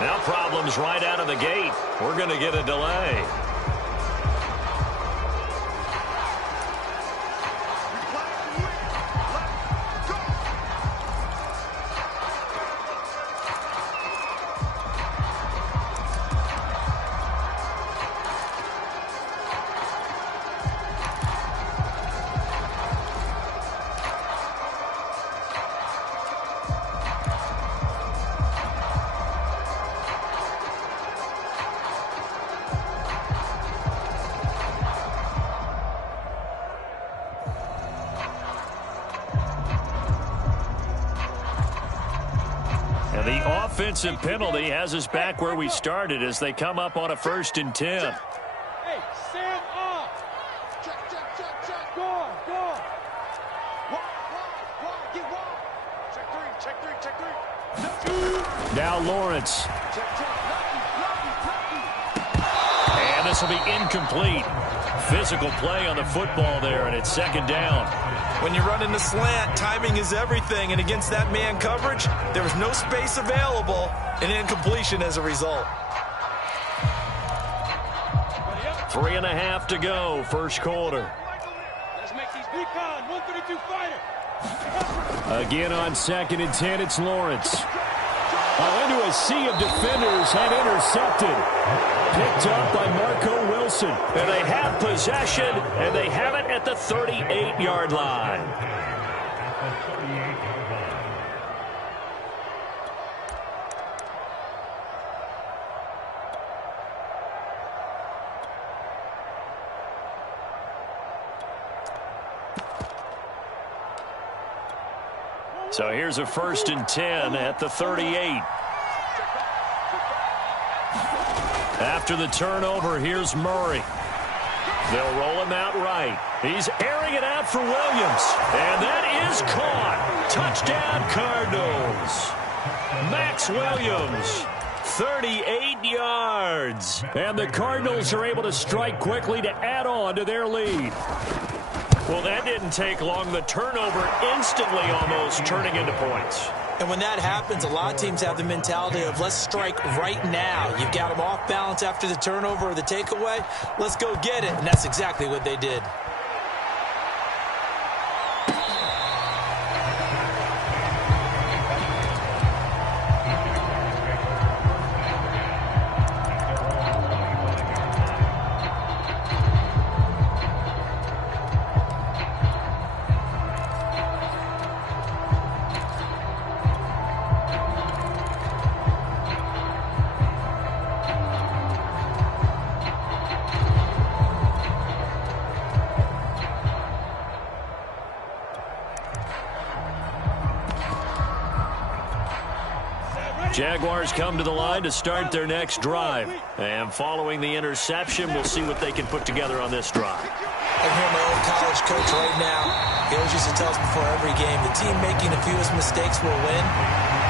Now problems right out of the gate. We're going to get a delay. The offensive penalty has us back where we started as they come up on a 1st and 10. Hey, stand up. Check. Go on. Wide, get wide. Check three. Now Lawrence. And this will be incomplete. Physical play on the football there, and it's 2nd down. When you're running the slant, timing is everything, and against that man coverage, there was no space available, and incompletion as a result. 3.5 to go, 1st quarter. Let's make these recon 132 fighter. Again on 2nd and 10, it's Lawrence. Into a sea of defenders and intercepted. Picked up by Marco Wilson. And they have possession, and they have it at the 38-yard line. So here's a 1st and 10 at the 38. After the turnover, here's Murray. They'll roll him out right. He's airing it out for Williams. And that is caught. Touchdown, Cardinals. Max Williams, 38 yards. And the Cardinals are able to strike quickly to add on to their lead. Well, that didn't take long. The turnover instantly almost turning into points. And when that happens, a lot of teams have the mentality of let's strike right now. You've got them off balance after the turnover or the takeaway. Let's go get it. And that's exactly what they did. Jaguars come to the line to start their next drive. And following the interception, we'll see what they can put together on this drive. I hear my old college coach right now. He always used to tell us before every game, the team making the fewest mistakes will win.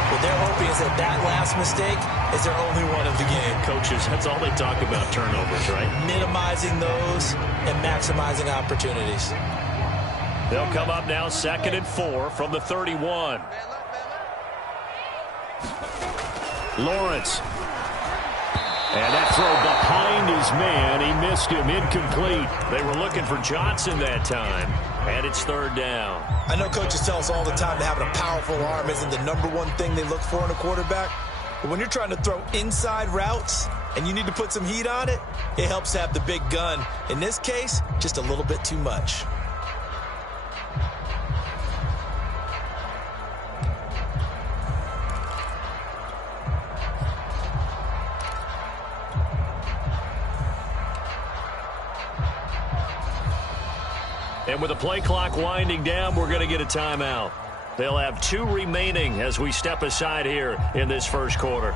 What they're hoping is that that last mistake is their only one of the game. Coaches, that's all they talk about, turnovers, right? Minimizing those and maximizing opportunities. They'll come up now 2nd and 4 from the 31. Lawrence. And that throw behind his man. He missed him. Incomplete. They were looking for Johnson that time. And it's 3rd down. I know coaches tell us all the time that having a powerful arm isn't the #1 thing they look for in a quarterback. But when you're trying to throw inside routes and you need to put some heat on it, it helps to have the big gun. In this case, just a little bit too much. And with the play clock winding down, we're going to get a timeout. They'll have 2 remaining as we step aside here in this first quarter.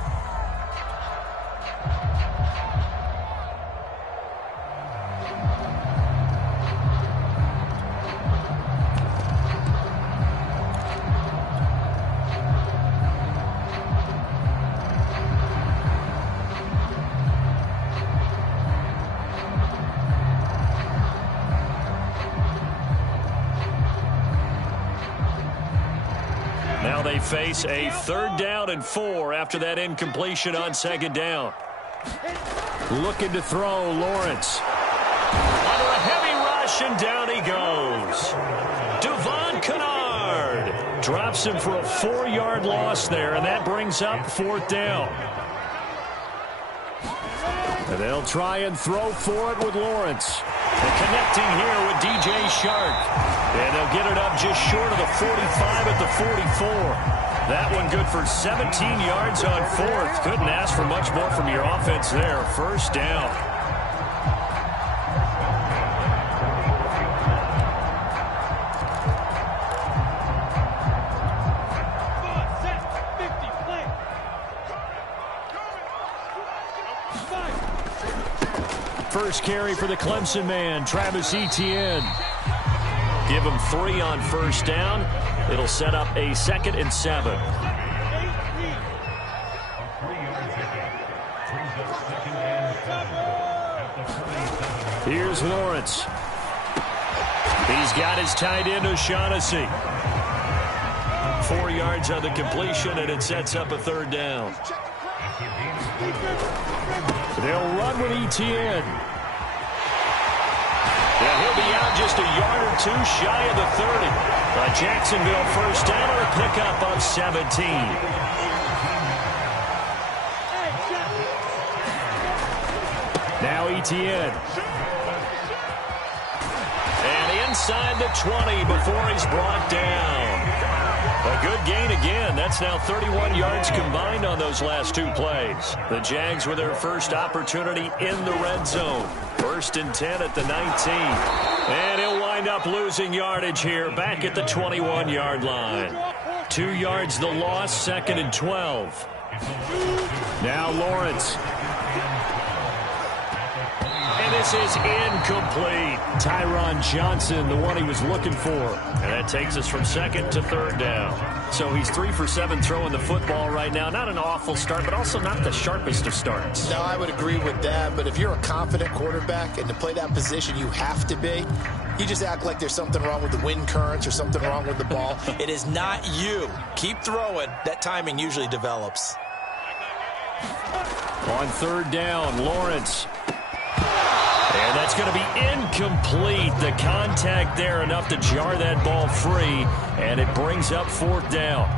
Now they face a 3rd down and 4 after that incompletion on 2nd down. Looking to throw, Lawrence. Under a heavy rush, and down he goes. Devon Kennard drops him for a 4-yard loss there, and that brings up 4th down. And they'll try and throw for it with Lawrence. And connecting here with DJ Shark. And they'll get it up just short of the 45 at the 44. That one good for 17 yards on 4th. Couldn't ask for much more from your offense there. 1st down. First carry for the Clemson man, Travis Etienne. Give him 3 on 1st down. It'll set up a 2nd and 7. Here's Lawrence. He's got his tight end O'Shaughnessy. 4 yards on the completion, and it sets up a 3rd down. They'll run with Etienne. Yeah, he'll be out just a yard or 2 shy of the 30. A Jacksonville 1st down or a pickup of 17. Now Etienne. And inside the 20 before he's brought down. A good gain again. That's now 31 yards combined on those last 2 plays. The Jags with their first opportunity in the red zone. 1st and 10 at the 19. And he'll wind up losing yardage here back at the 21-yard line. 2 yards the loss, 2nd and 12. Now Lawrence. And this is incomplete. Tyron Johnson, the one he was looking for. And that takes us from 2nd to 3rd down. So he's 3 for 7 throwing the football right now. Not an awful start, but also not the sharpest of starts. No, I would agree with that. But if you're a confident quarterback and to play that position you have to be, you just act like there's something wrong with the wind currents or something wrong with the ball. It is not you. Keep throwing. That timing usually develops. On 3rd down, Lawrence. And that's going to be incomplete. The contact there enough to jar that ball free, and it brings up 4th down.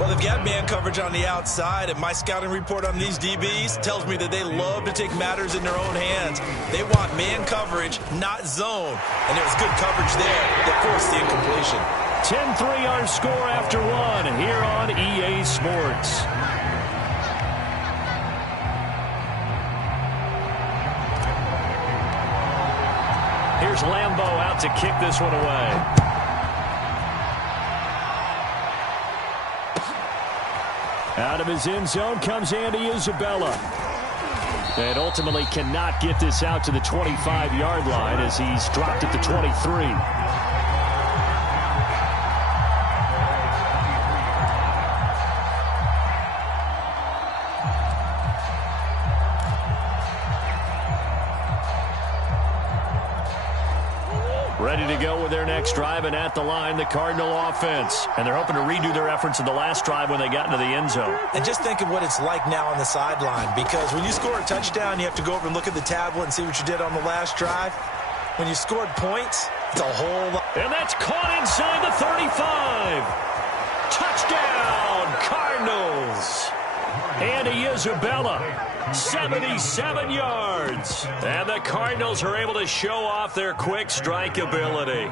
Well, they've got man coverage on the outside, and my scouting report on these DBs tells me that they love to take matters in their own hands. They want man coverage, not zone. And there was good coverage there that forced the incompletion. 10-3 our score after 1 here on EA Sports. Here's Lambo out to kick this one away. Out of his end zone comes Andy Isabella. And ultimately cannot get this out to the 25-yard line as he's dropped at the 23. Ready to go with their next drive, and at the line, the Cardinal offense. And they're hoping to redo their efforts in the last drive when they got into the end zone. And just think of what it's like now on the sideline, because when you score a touchdown, you have to go over and look at the tablet and see what you did on the last drive. When you scored points, it's a whole lot. And that's caught inside the 35. Touchdown, Cardinals. Andy Isabella, 77 yards. And the Cardinals are able to show off their quick strike ability.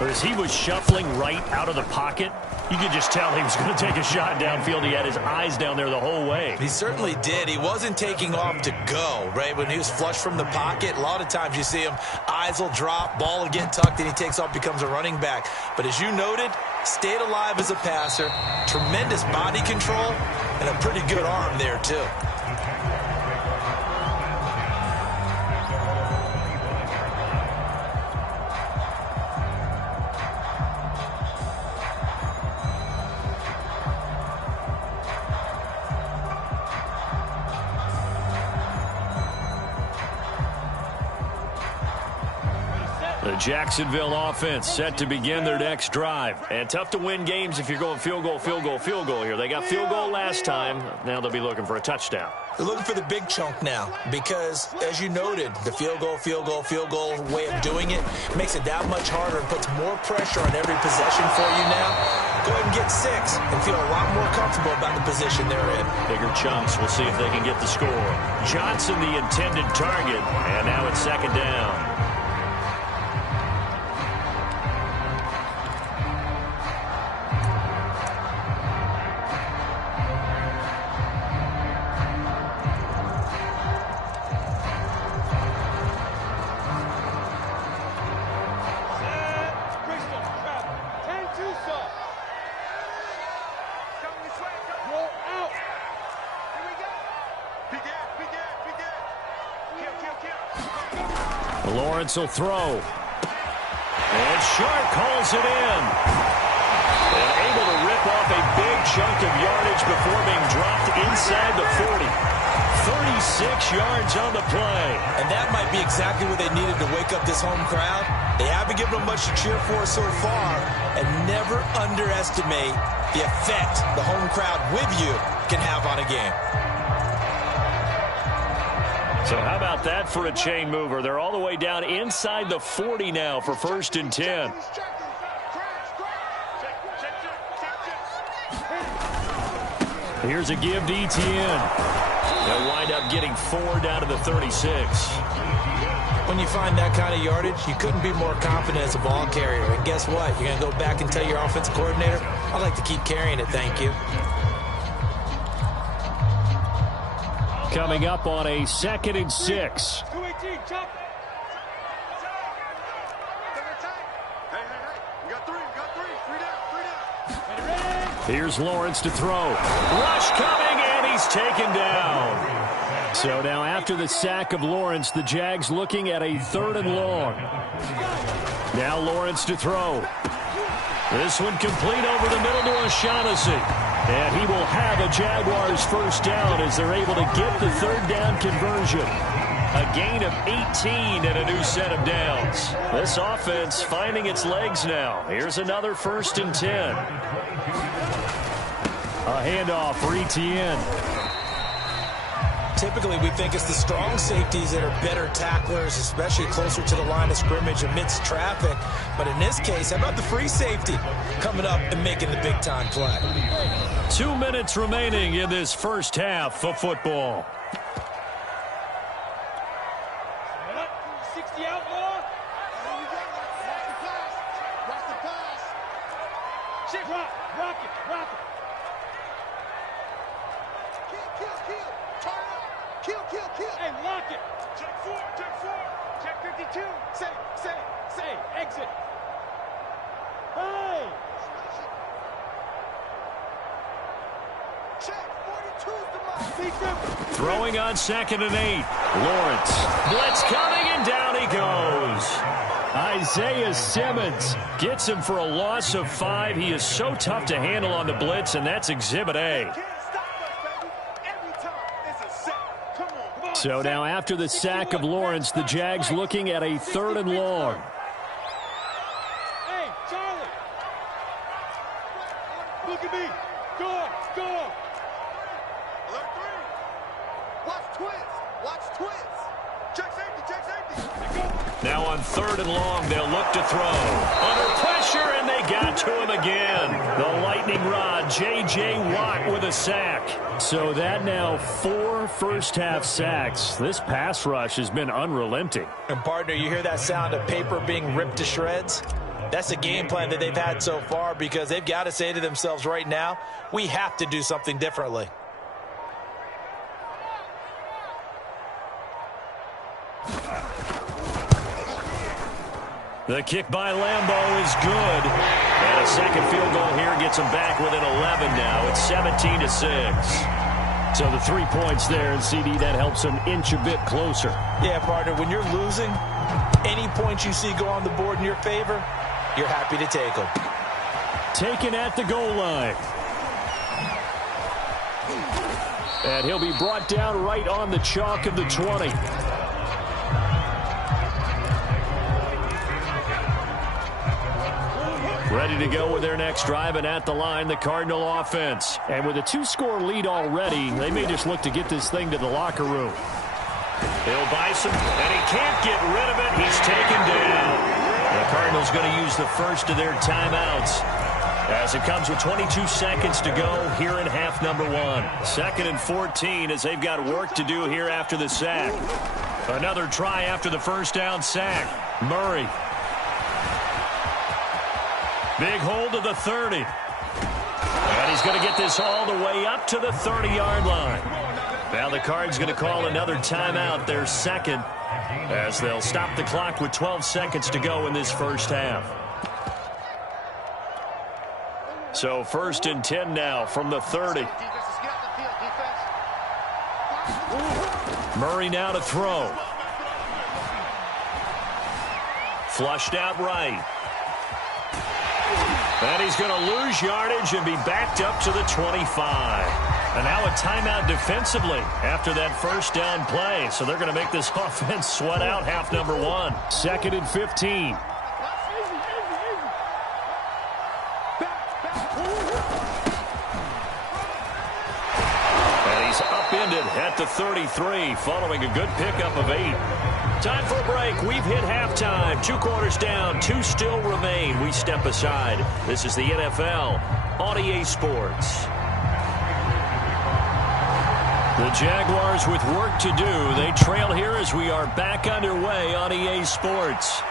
As he was shuffling right out of the pocket, You could just tell he was going to take a shot downfield. He had his eyes down there the whole way. He certainly did. He wasn't taking off to go, right? When he was flush from the pocket, a lot of times you see him, eyes will drop, ball will get tucked, and he takes off, becomes a running back. But as you noted, stayed alive as a passer, tremendous body control, and a pretty good arm there, too. The Jacksonville offense set to begin their next drive. And tough to win games if you're going field goal, field goal, field goal here. They got field goal last time. Now they'll be looking for a touchdown. They're looking for the big chunk now because, as you noted, the field goal, field goal, field goal way of doing it makes it that much harder and puts more pressure on every possession for you now. Go ahead and get 6 and feel a lot more comfortable about the position they're in. Bigger chunks. We'll see if they can get the score. Johnson, the intended target, and now it's second down. Lawrence will throw. And Sharp calls it in. And able to rip off a big chunk of yardage before being dropped inside the 40. 36 yards on the play. And that might be exactly what they needed to wake up this home crowd. They haven't given them much to cheer for so far. And never underestimate the effect the home crowd with you can have on a game. So how about that for a chain mover? They're all the way down inside the 40 now for 1st and 10. Here's a give to Etienne. They'll wind up getting 4 down to the 36. When you find that kind of yardage, you couldn't be more confident as a ball carrier. And guess what? You're going to go back and tell your offensive coordinator, I'd like to keep carrying it, thank you. Coming up on a 2nd and 6. 218, chop. Here's Lawrence to throw. Rush coming, and he's taken down. So now after the sack of Lawrence, the Jags looking at a 3rd and long. Now Lawrence to throw. This one complete over the middle to O'Shaughnessy. And he will have a Jaguars 1st down as they're able to get the 3rd down conversion. A gain of 18 and a new set of downs. This offense finding its legs now. Here's another 1st and 10. A handoff for Etienne. Typically, we think it's the strong safeties that are better tacklers, especially closer to the line of scrimmage amidst traffic. But in this case, how about the free safety coming up and making the big-time play? 2 minutes remaining in this first half of football. 60 outlaw. Shit, rock it. Kill. Hey, lock it. Check 4. Check 52. Say, exit. Hey. Check 42 is the mark. Throwing on 2nd and 8. Lawrence. Blitz coming, and down he goes. Isaiah Simmons gets him for a loss of 5. He is so tough to handle on the blitz, and that's Exhibit A. So now after the sack of Lawrence, the Jags looking at a 3rd and long. Hey, Charlie. Look at me. Go. Alert 3. Watch twins. Check safety. Now on 3rd and long, they'll look to throw. Under pressure, and they got to him again. The lightning rod, J.J. Watt with a sack. So that now 4 first-half sacks. This pass rush has been unrelenting. And, partner, you hear that sound of paper being ripped to shreds? That's the game plan that they've had so far because they've got to say to themselves right now, we have to do something differently. The kick by Leemo is good. And a second field goal here gets them back within 11 now. It's 17-6. So the 3 points there, and CD, that helps them inch a bit closer. Yeah, partner, when you're losing, any points you see go on the board in your favor, you're happy to take them. Taken at the goal line. And he'll be brought down right on the chalk of the 20. Ready to go with their next drive, and at the line, the Cardinal offense. And with a 2-score lead already, they may just look to get this thing to the locker room. He'll buy some, and he can't get rid of it. He's taken down. The Cardinals going to use the first of their timeouts as it comes with 22 seconds to go here in half number 1. 2nd and 14 as they've got work to do here after the sack. Another try after the first down sack. Murray. Big hold of the 30. And he's going to get this all the way up to the 30-yard line. Now the Cards going to call another timeout, their second, as they'll stop the clock with 12 seconds to go in this first half. So 1st and 10 now from the 30. Murray now to throw. Flushed out right. And he's going to lose yardage and be backed up to the 25. And now a timeout defensively after that first down play. So they're going to make this offense sweat out half number 1. 2nd and 15. And he's upended at the 33 following a good pickup of 8. Time for a break. We've hit halftime. 2 quarters down. 2 still remain. We step aside. This is the NFL on EA Sports. The Jaguars with work to do. They trail here as we are back underway on EA Sports.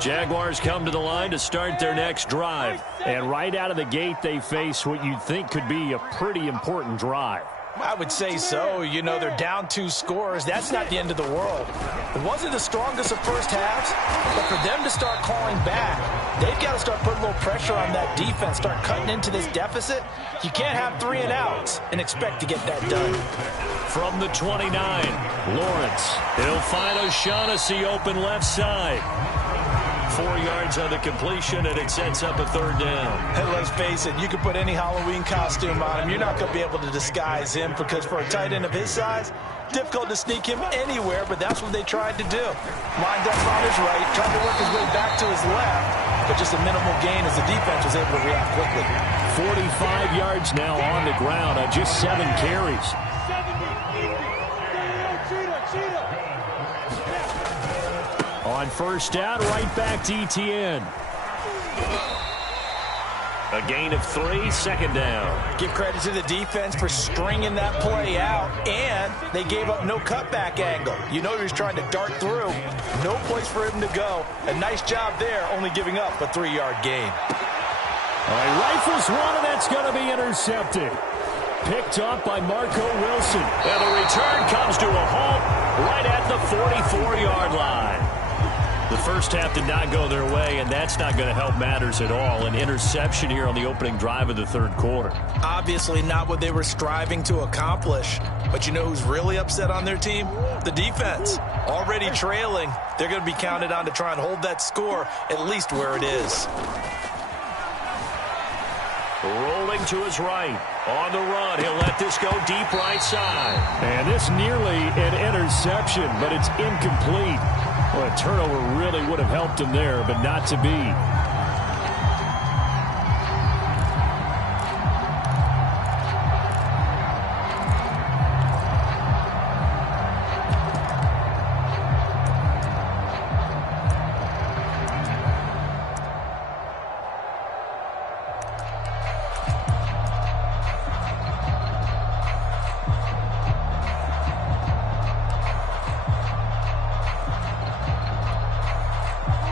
Jaguars come to the line to start their next drive. And right out of the gate, they face what you'd think could be a pretty important drive. I would say so. You know, they're down 2 scores. That's not the end of the world. It wasn't the strongest of first halves, but for them to start calling back, they've got to start putting a little pressure on that defense, start cutting into this deficit. You can't have 3 and outs and expect to get that done. From the 29, Lawrence. He'll find O'Shaughnessy open left side. 4 yards on the completion, and it sets up a 3rd down. And let's face it, you can put any Halloween costume on him. You're not going to be able to disguise him because for a tight end of his size, difficult to sneak him anywhere, but that's what they tried to do. Lined up on his right, tried to work his way back to his left, but just a minimal gain as the defense was able to react quickly. 45 yards now on the ground on just 7 carries. On first down, right back to Etienne. A gain of 3, 2nd down. Give credit to the defense for stringing that play out, and they gave up no cutback angle. You know he was trying to dart through. No place for him to go. A nice job there, only giving up a 3-yard gain. All right, rifles one, and that's going to be intercepted. Picked up by Marco Wilson. And the return comes to a halt right at the 44-yard line. The first half did not go their way, and that's not going to help matters at all. An interception here on the opening drive of the 3rd quarter. Obviously not what they were striving to accomplish. But you know who's really upset on their team? The defense. Already trailing. They're going to be counted on to try and hold that score at least where it is. Rolling to his right. On the run, he'll let this go deep right side. And this nearly an interception, but it's incomplete. Well, a turnover really would have helped him there, but not to be.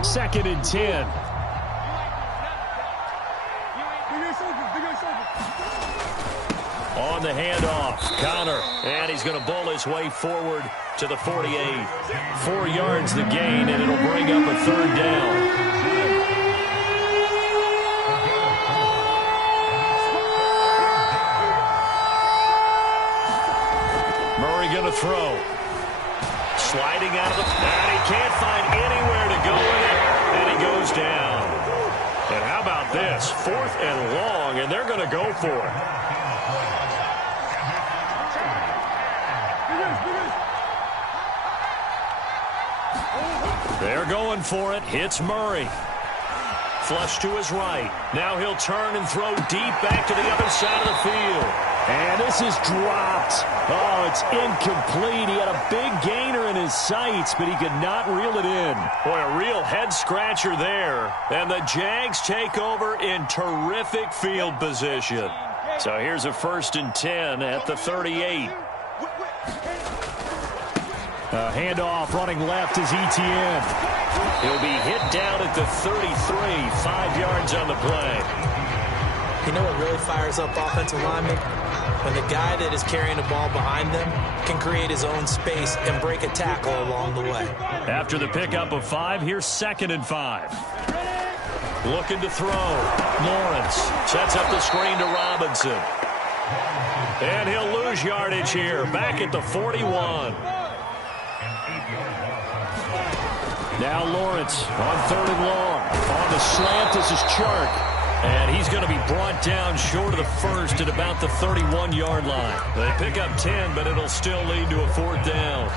Second and 10. On the handoff, Connor, and he's going to bowl his way forward to the 48. 4 yards the gain, and it'll bring up a third down. Murray going to throw. Sliding out of the... And he can't find anywhere to go with it, and he goes down. And how about this? 4th and long, and they're going to go for it. They're going for it. Hits Murray. Flush to his right. Now he'll turn and throw deep back to the other side of the field. And this is dropped. Oh, it's incomplete. He had a big gainer in his sights, but he could not reel it in. Boy, a real head-scratcher there. And the Jags take over in terrific field position. So here's a 1st and 10 at the 38. Handoff running left is Etienne. He'll be hit down at the 33, 5 yards on the play. You know what really fires up offensive linemen? When the guy that is carrying the ball behind them can create his own space and break a tackle along the way. After the pickup of 5, here's 2nd and 5. Looking to throw. Lawrence sets up the screen to Robinson. And he'll lose yardage here. Back at the 41. Now Lawrence on 3rd and long. On the slant, this is Chark. And he's going to be brought down short of the 1st at about the 31-yard line. They pick up 10, but it'll still lead to a 4th down.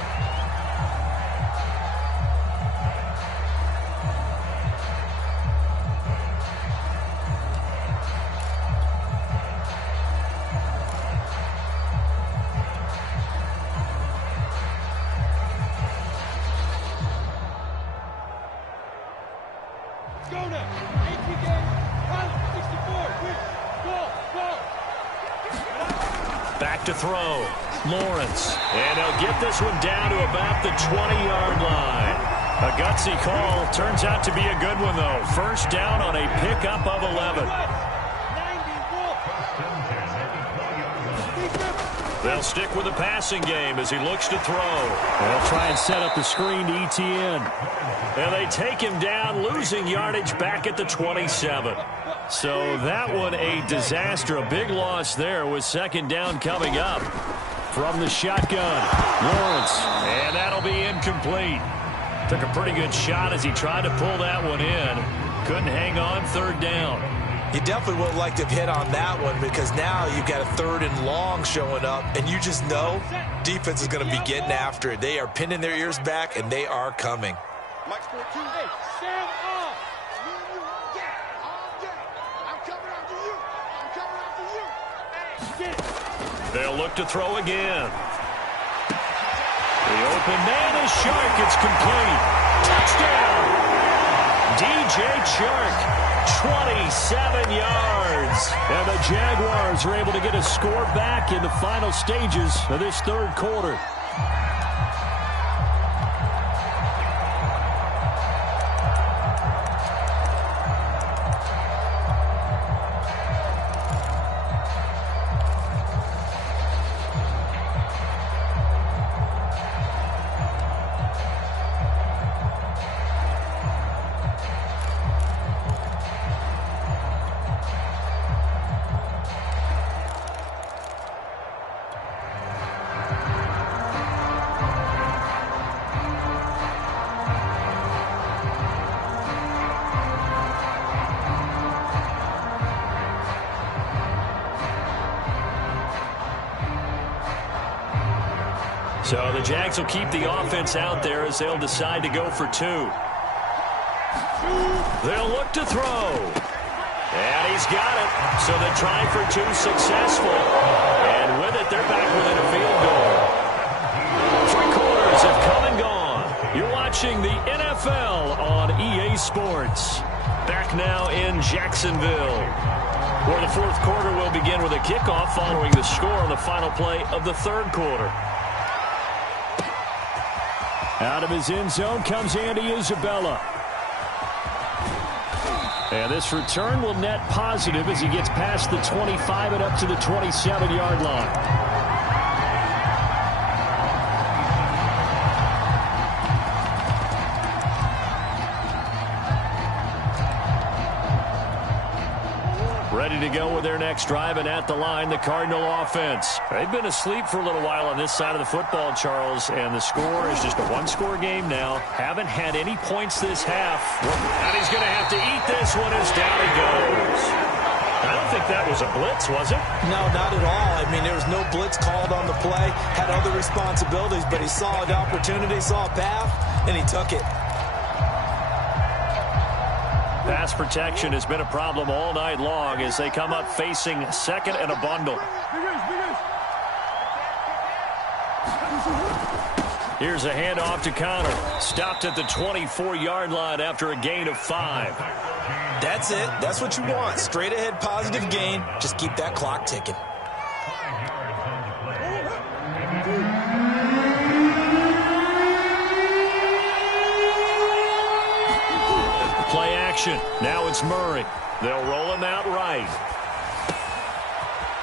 Back to throw. Lawrence. And they'll get this one down to about the 20-yard line. A gutsy call. Turns out to be a good one, though. 1st down on a pickup of 11. They'll stick with the passing game as he looks to throw. They'll try and set up the screen to Etienne. And they take him down, losing yardage back at the 27. So that one a disaster. A big loss there with 2nd down coming up. From the shotgun, Lawrence. And that'll be incomplete. Took a pretty good shot as he tried to pull that one in. Couldn't hang on, 3rd down. You definitely would have liked to have hit on that one because now you've got a 3rd and long showing up, and you just know defense is going to be getting after it. They are pinning their ears back, and they are coming. Mike's 14. Hey, stand up. Me and you on deck. On deck. I'm coming after you. I'm coming after you. Hey, get it. They'll look to throw again. The open man is Chark. It's complete. Touchdown. DJ Chark. 27 yards. And the Jaguars are able to get a score back in the final stages of this 3rd quarter. So the Jags will keep the offense out there as they'll decide to go for 2. They'll look to throw. And he's got it. So the try for 2 successful. And with it, they're back within a field goal. 3 quarters have come and gone. You're watching the NFL on EA Sports. Back now in Jacksonville, where the 4th quarter will begin with a kickoff following the score on the final play of the 3rd quarter. Out of his end zone comes Andy Isabella. And this return will net positive as he gets past the 25 and up to the 27-yard line. Ready to go with their next drive, and at the line, the Cardinal offense. They've been asleep for a little while on this side of the football, Charles, and the score is just a 1-score game now. Haven't had any points this half. And he's going to have to eat this one as down he goes. I don't think that was a blitz, was it? No, not at all. I mean, there was no blitz called on the play. Had other responsibilities, but he saw an opportunity, saw a path, and he took it. Pass protection has been a problem all night long as they come up facing 2nd and a bundle. Here's a handoff to Connor. Stopped at the 24-yard line after a gain of 5. That's it. That's what you want. Straight ahead positive gain. Just keep that clock ticking. Play action. Now it's Murray. They'll roll him out right.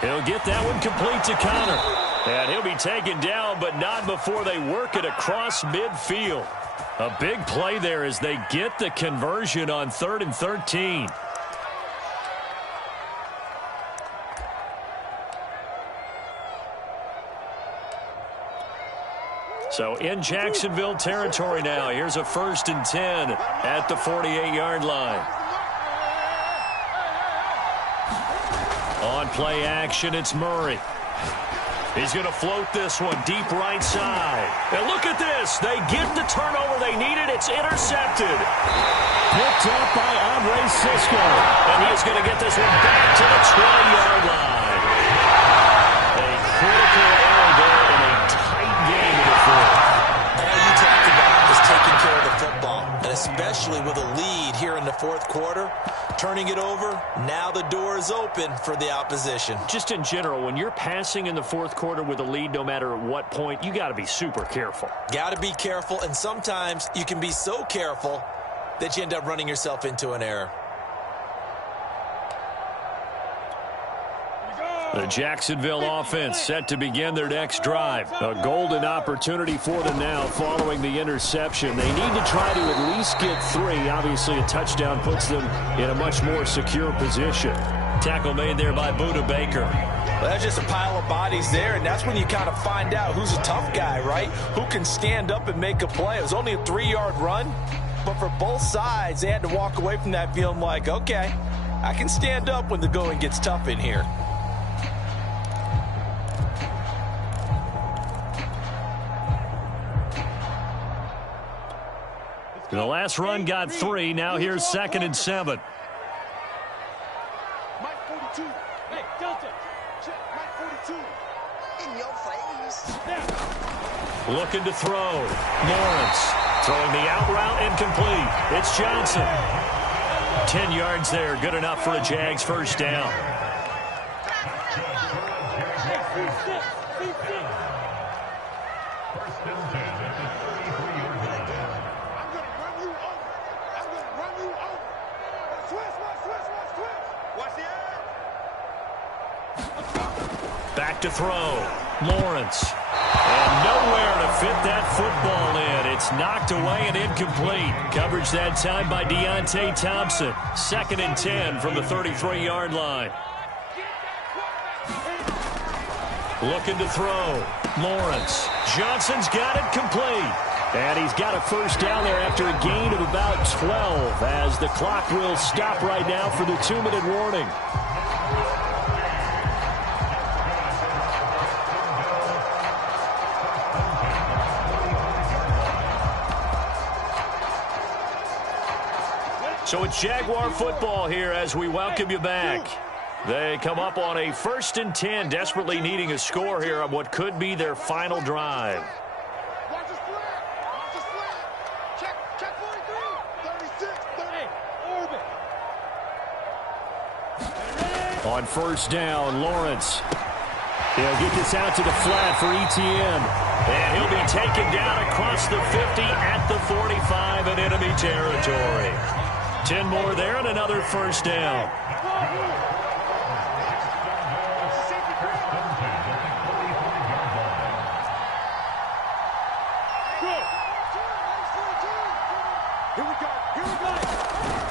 He'll get that one complete to Connor. And he'll be taken down, but not before they work it across midfield. A big play there as they get the conversion on 3rd and 13. So in Jacksonville territory now. Here's a 1st and 10 at the 48-yard line. On play action, it's Murray. He's going to float this one deep right side. And look at this. They get the turnover they needed. It's intercepted. Picked up by Andre Cisco. And he's going to get this one back to the 20-yard line. A critical error there in a tight game in the 4th. All you talk about is taking care of the football, and especially with a lead here in the 4th quarter. Turning it over, now the door is open for the opposition. Just in general, when you're passing in the 4th quarter with a lead, no matter at what point, you got to be super careful. Got to be careful, and sometimes you can be so careful that you end up running yourself into an error. The Jacksonville offense set to begin their next drive. A golden opportunity for them now following the interception. They need to try to at least get 3. Obviously, a touchdown puts them in a much more secure position. Tackle made there by Budda Baker. Well, that's just a pile of bodies there, and that's when you kind of find out who's a tough guy, right? Who can stand up and make a play. It was only a 3-yard run, but for both sides, they had to walk away from that feeling like, okay, I can stand up when the going gets tough in here. The last run got 3. Now here's 2nd and 7. Mike 42. Hey, Delta. Check Mike 42. In your face. Looking to throw. Lawrence throwing the out route incomplete. It's Johnson. 10 yards there. Good enough for a Jags first down. Back to throw. Lawrence. And nowhere to fit that football in. It's knocked away and incomplete. Coverage that time by Deontay Thompson. 2nd and 10 from the 33-yard line. Looking to throw. Lawrence. Johnson's got it complete. And he's got a first down there after a gain of about 12 as the clock will stop right now for the 2-minute warning. So it's Jaguar football here as we welcome you back. They come up on a 1st and 10, desperately needing a score here on what could be their final drive. Watch the split. Watch the split. Check 43. 36. 38. Orbit. On 1st down, Lawrence. He'll get this out to the flat for Etienne. And he'll be taken down across the 50 at the 45 in enemy territory. 10 more there and another 1st down.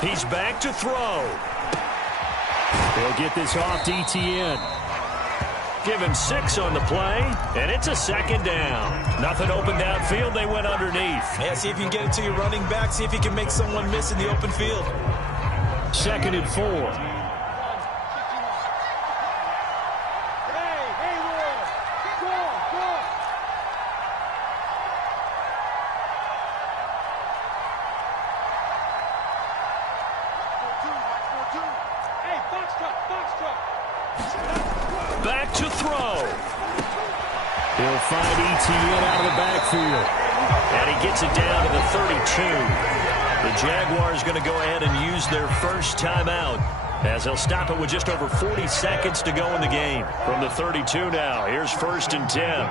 He's back to throw. He'll get this off to Etienne. Give him 6 on the play, and it's a 2nd down. Nothing open downfield. They went underneath. Yeah, see if you can get it to your running back. See if you can make someone miss in the open field. 2nd and 4. Back to throw. He'll find Etienne out of the backfield. And he gets it down to the 32. The Jaguars going to go ahead and use their first timeout as they'll stop it with just over 40 seconds to go in the game. From the 32 now, here's 1st and 10.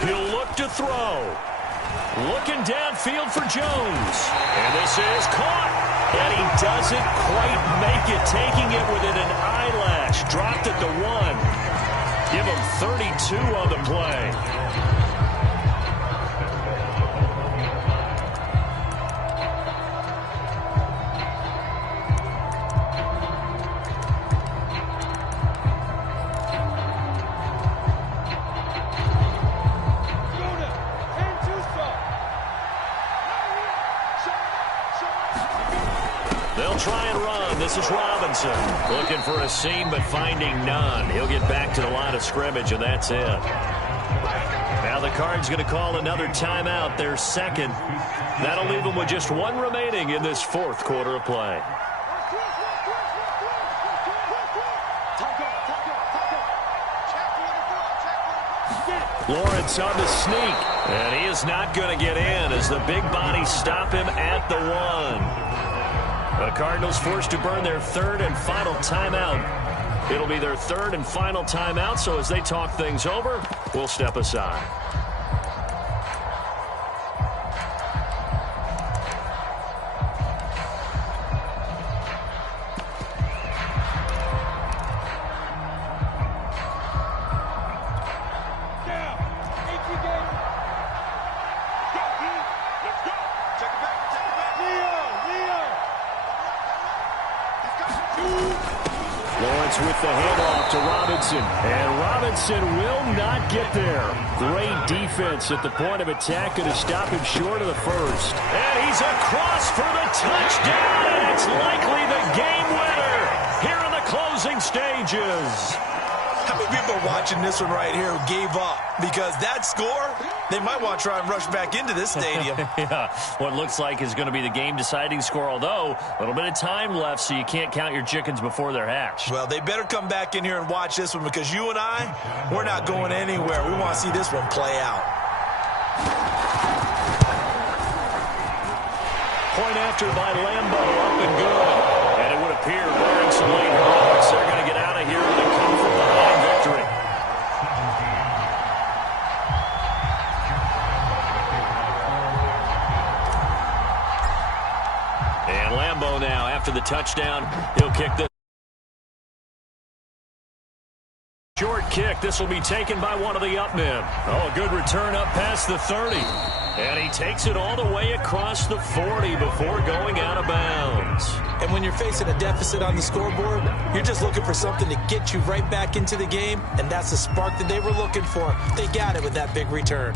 He'll look to throw. Looking downfield for Jones. And this is caught. And he doesn't quite make it, taking it within an eyelash. Dropped at the 1. Give him 32 on the play. They'll try and run. This is Robinson. Looking for a seam, but finding none. He'll get back to the line of scrimmage, and that's it. Now the Cards going to call another timeout, their 2nd. That'll leave them with just 1 remaining in this 4th quarter of play. Lawrence on the sneak. And he is not going to get in as the big bodies stop him at the 1. The Cardinals forced to burn their 3rd and final timeout. It'll be their 3rd and final timeout, so as they talk things over, we'll step aside. With the handoff to Robinson. And Robinson will not get there. Great defense at the point of attack. Going to stop him short of the 1st. And he's across for the touchdown. And it's likely the game winner here in the closing stages. How many people are watching this one right here who gave up? Because that score, they might want to try and rush back into this stadium. Yeah, what looks like is going to be the game-deciding score, although a little bit of time left, so you can't count your chickens before they're hatched. Well, they better come back in here and watch this one because you and I, we're not going anywhere. We want to see this one play out. Point after by Lambo, up and good. And it would appear wearing some late heroics, they're going to get out of here with a come-from-behind victory. And Lambo now, after the touchdown, he'll kick this. Short kick. This will be taken by one of the up men. Oh, a good return up past the 30. And he takes it all the way across the 40 before going out of bounds. And when you're facing a deficit on the scoreboard, you're just looking for something to get you right back into the game, and that's the spark that they were looking for. They got it with that big return.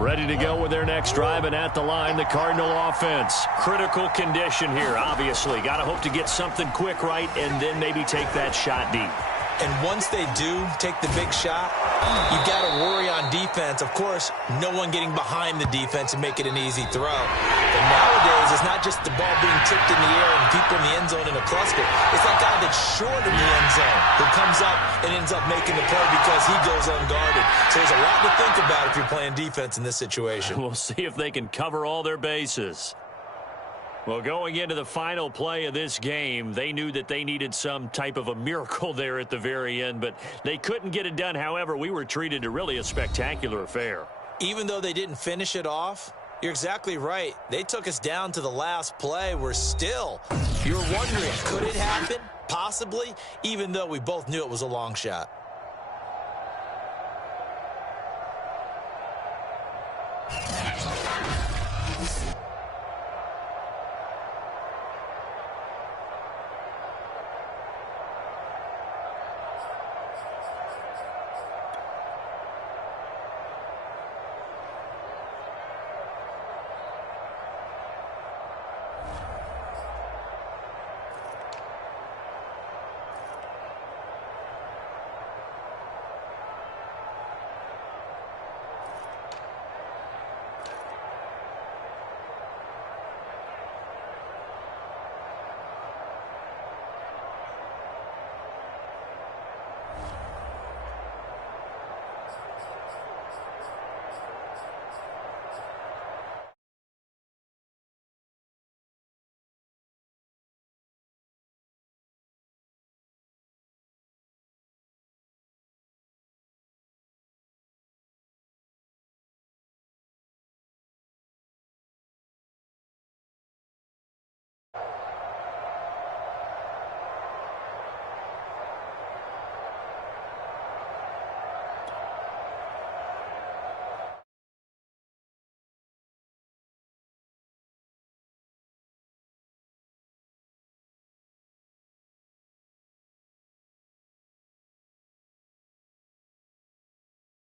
Ready to go with their next drive, and at the line, the Cardinal offense. Critical condition here, obviously. Got to hope to get something quick right and then maybe take that shot deep. And once they do take the big shot, you got to worry on defense. Of course, no one getting behind the defense and make it an easy throw. But nowadays, it's not just the ball being tipped in the air and people in the end zone in a cluster. It's that guy that's short in the end zone who comes up and ends up making the play because he goes unguarded. So there's a lot to think about if you're playing defense in this situation. We'll see if they can cover all their bases. Well, going into the final play of this game, they knew that they needed some type of a miracle there at the very end, but they couldn't get it done. However, we were treated to really a spectacular affair. Even though they didn't finish it off, you're exactly right. They took us down to the last play. We're still, you're wondering, could it happen? Possibly, even though we both knew it was a long shot.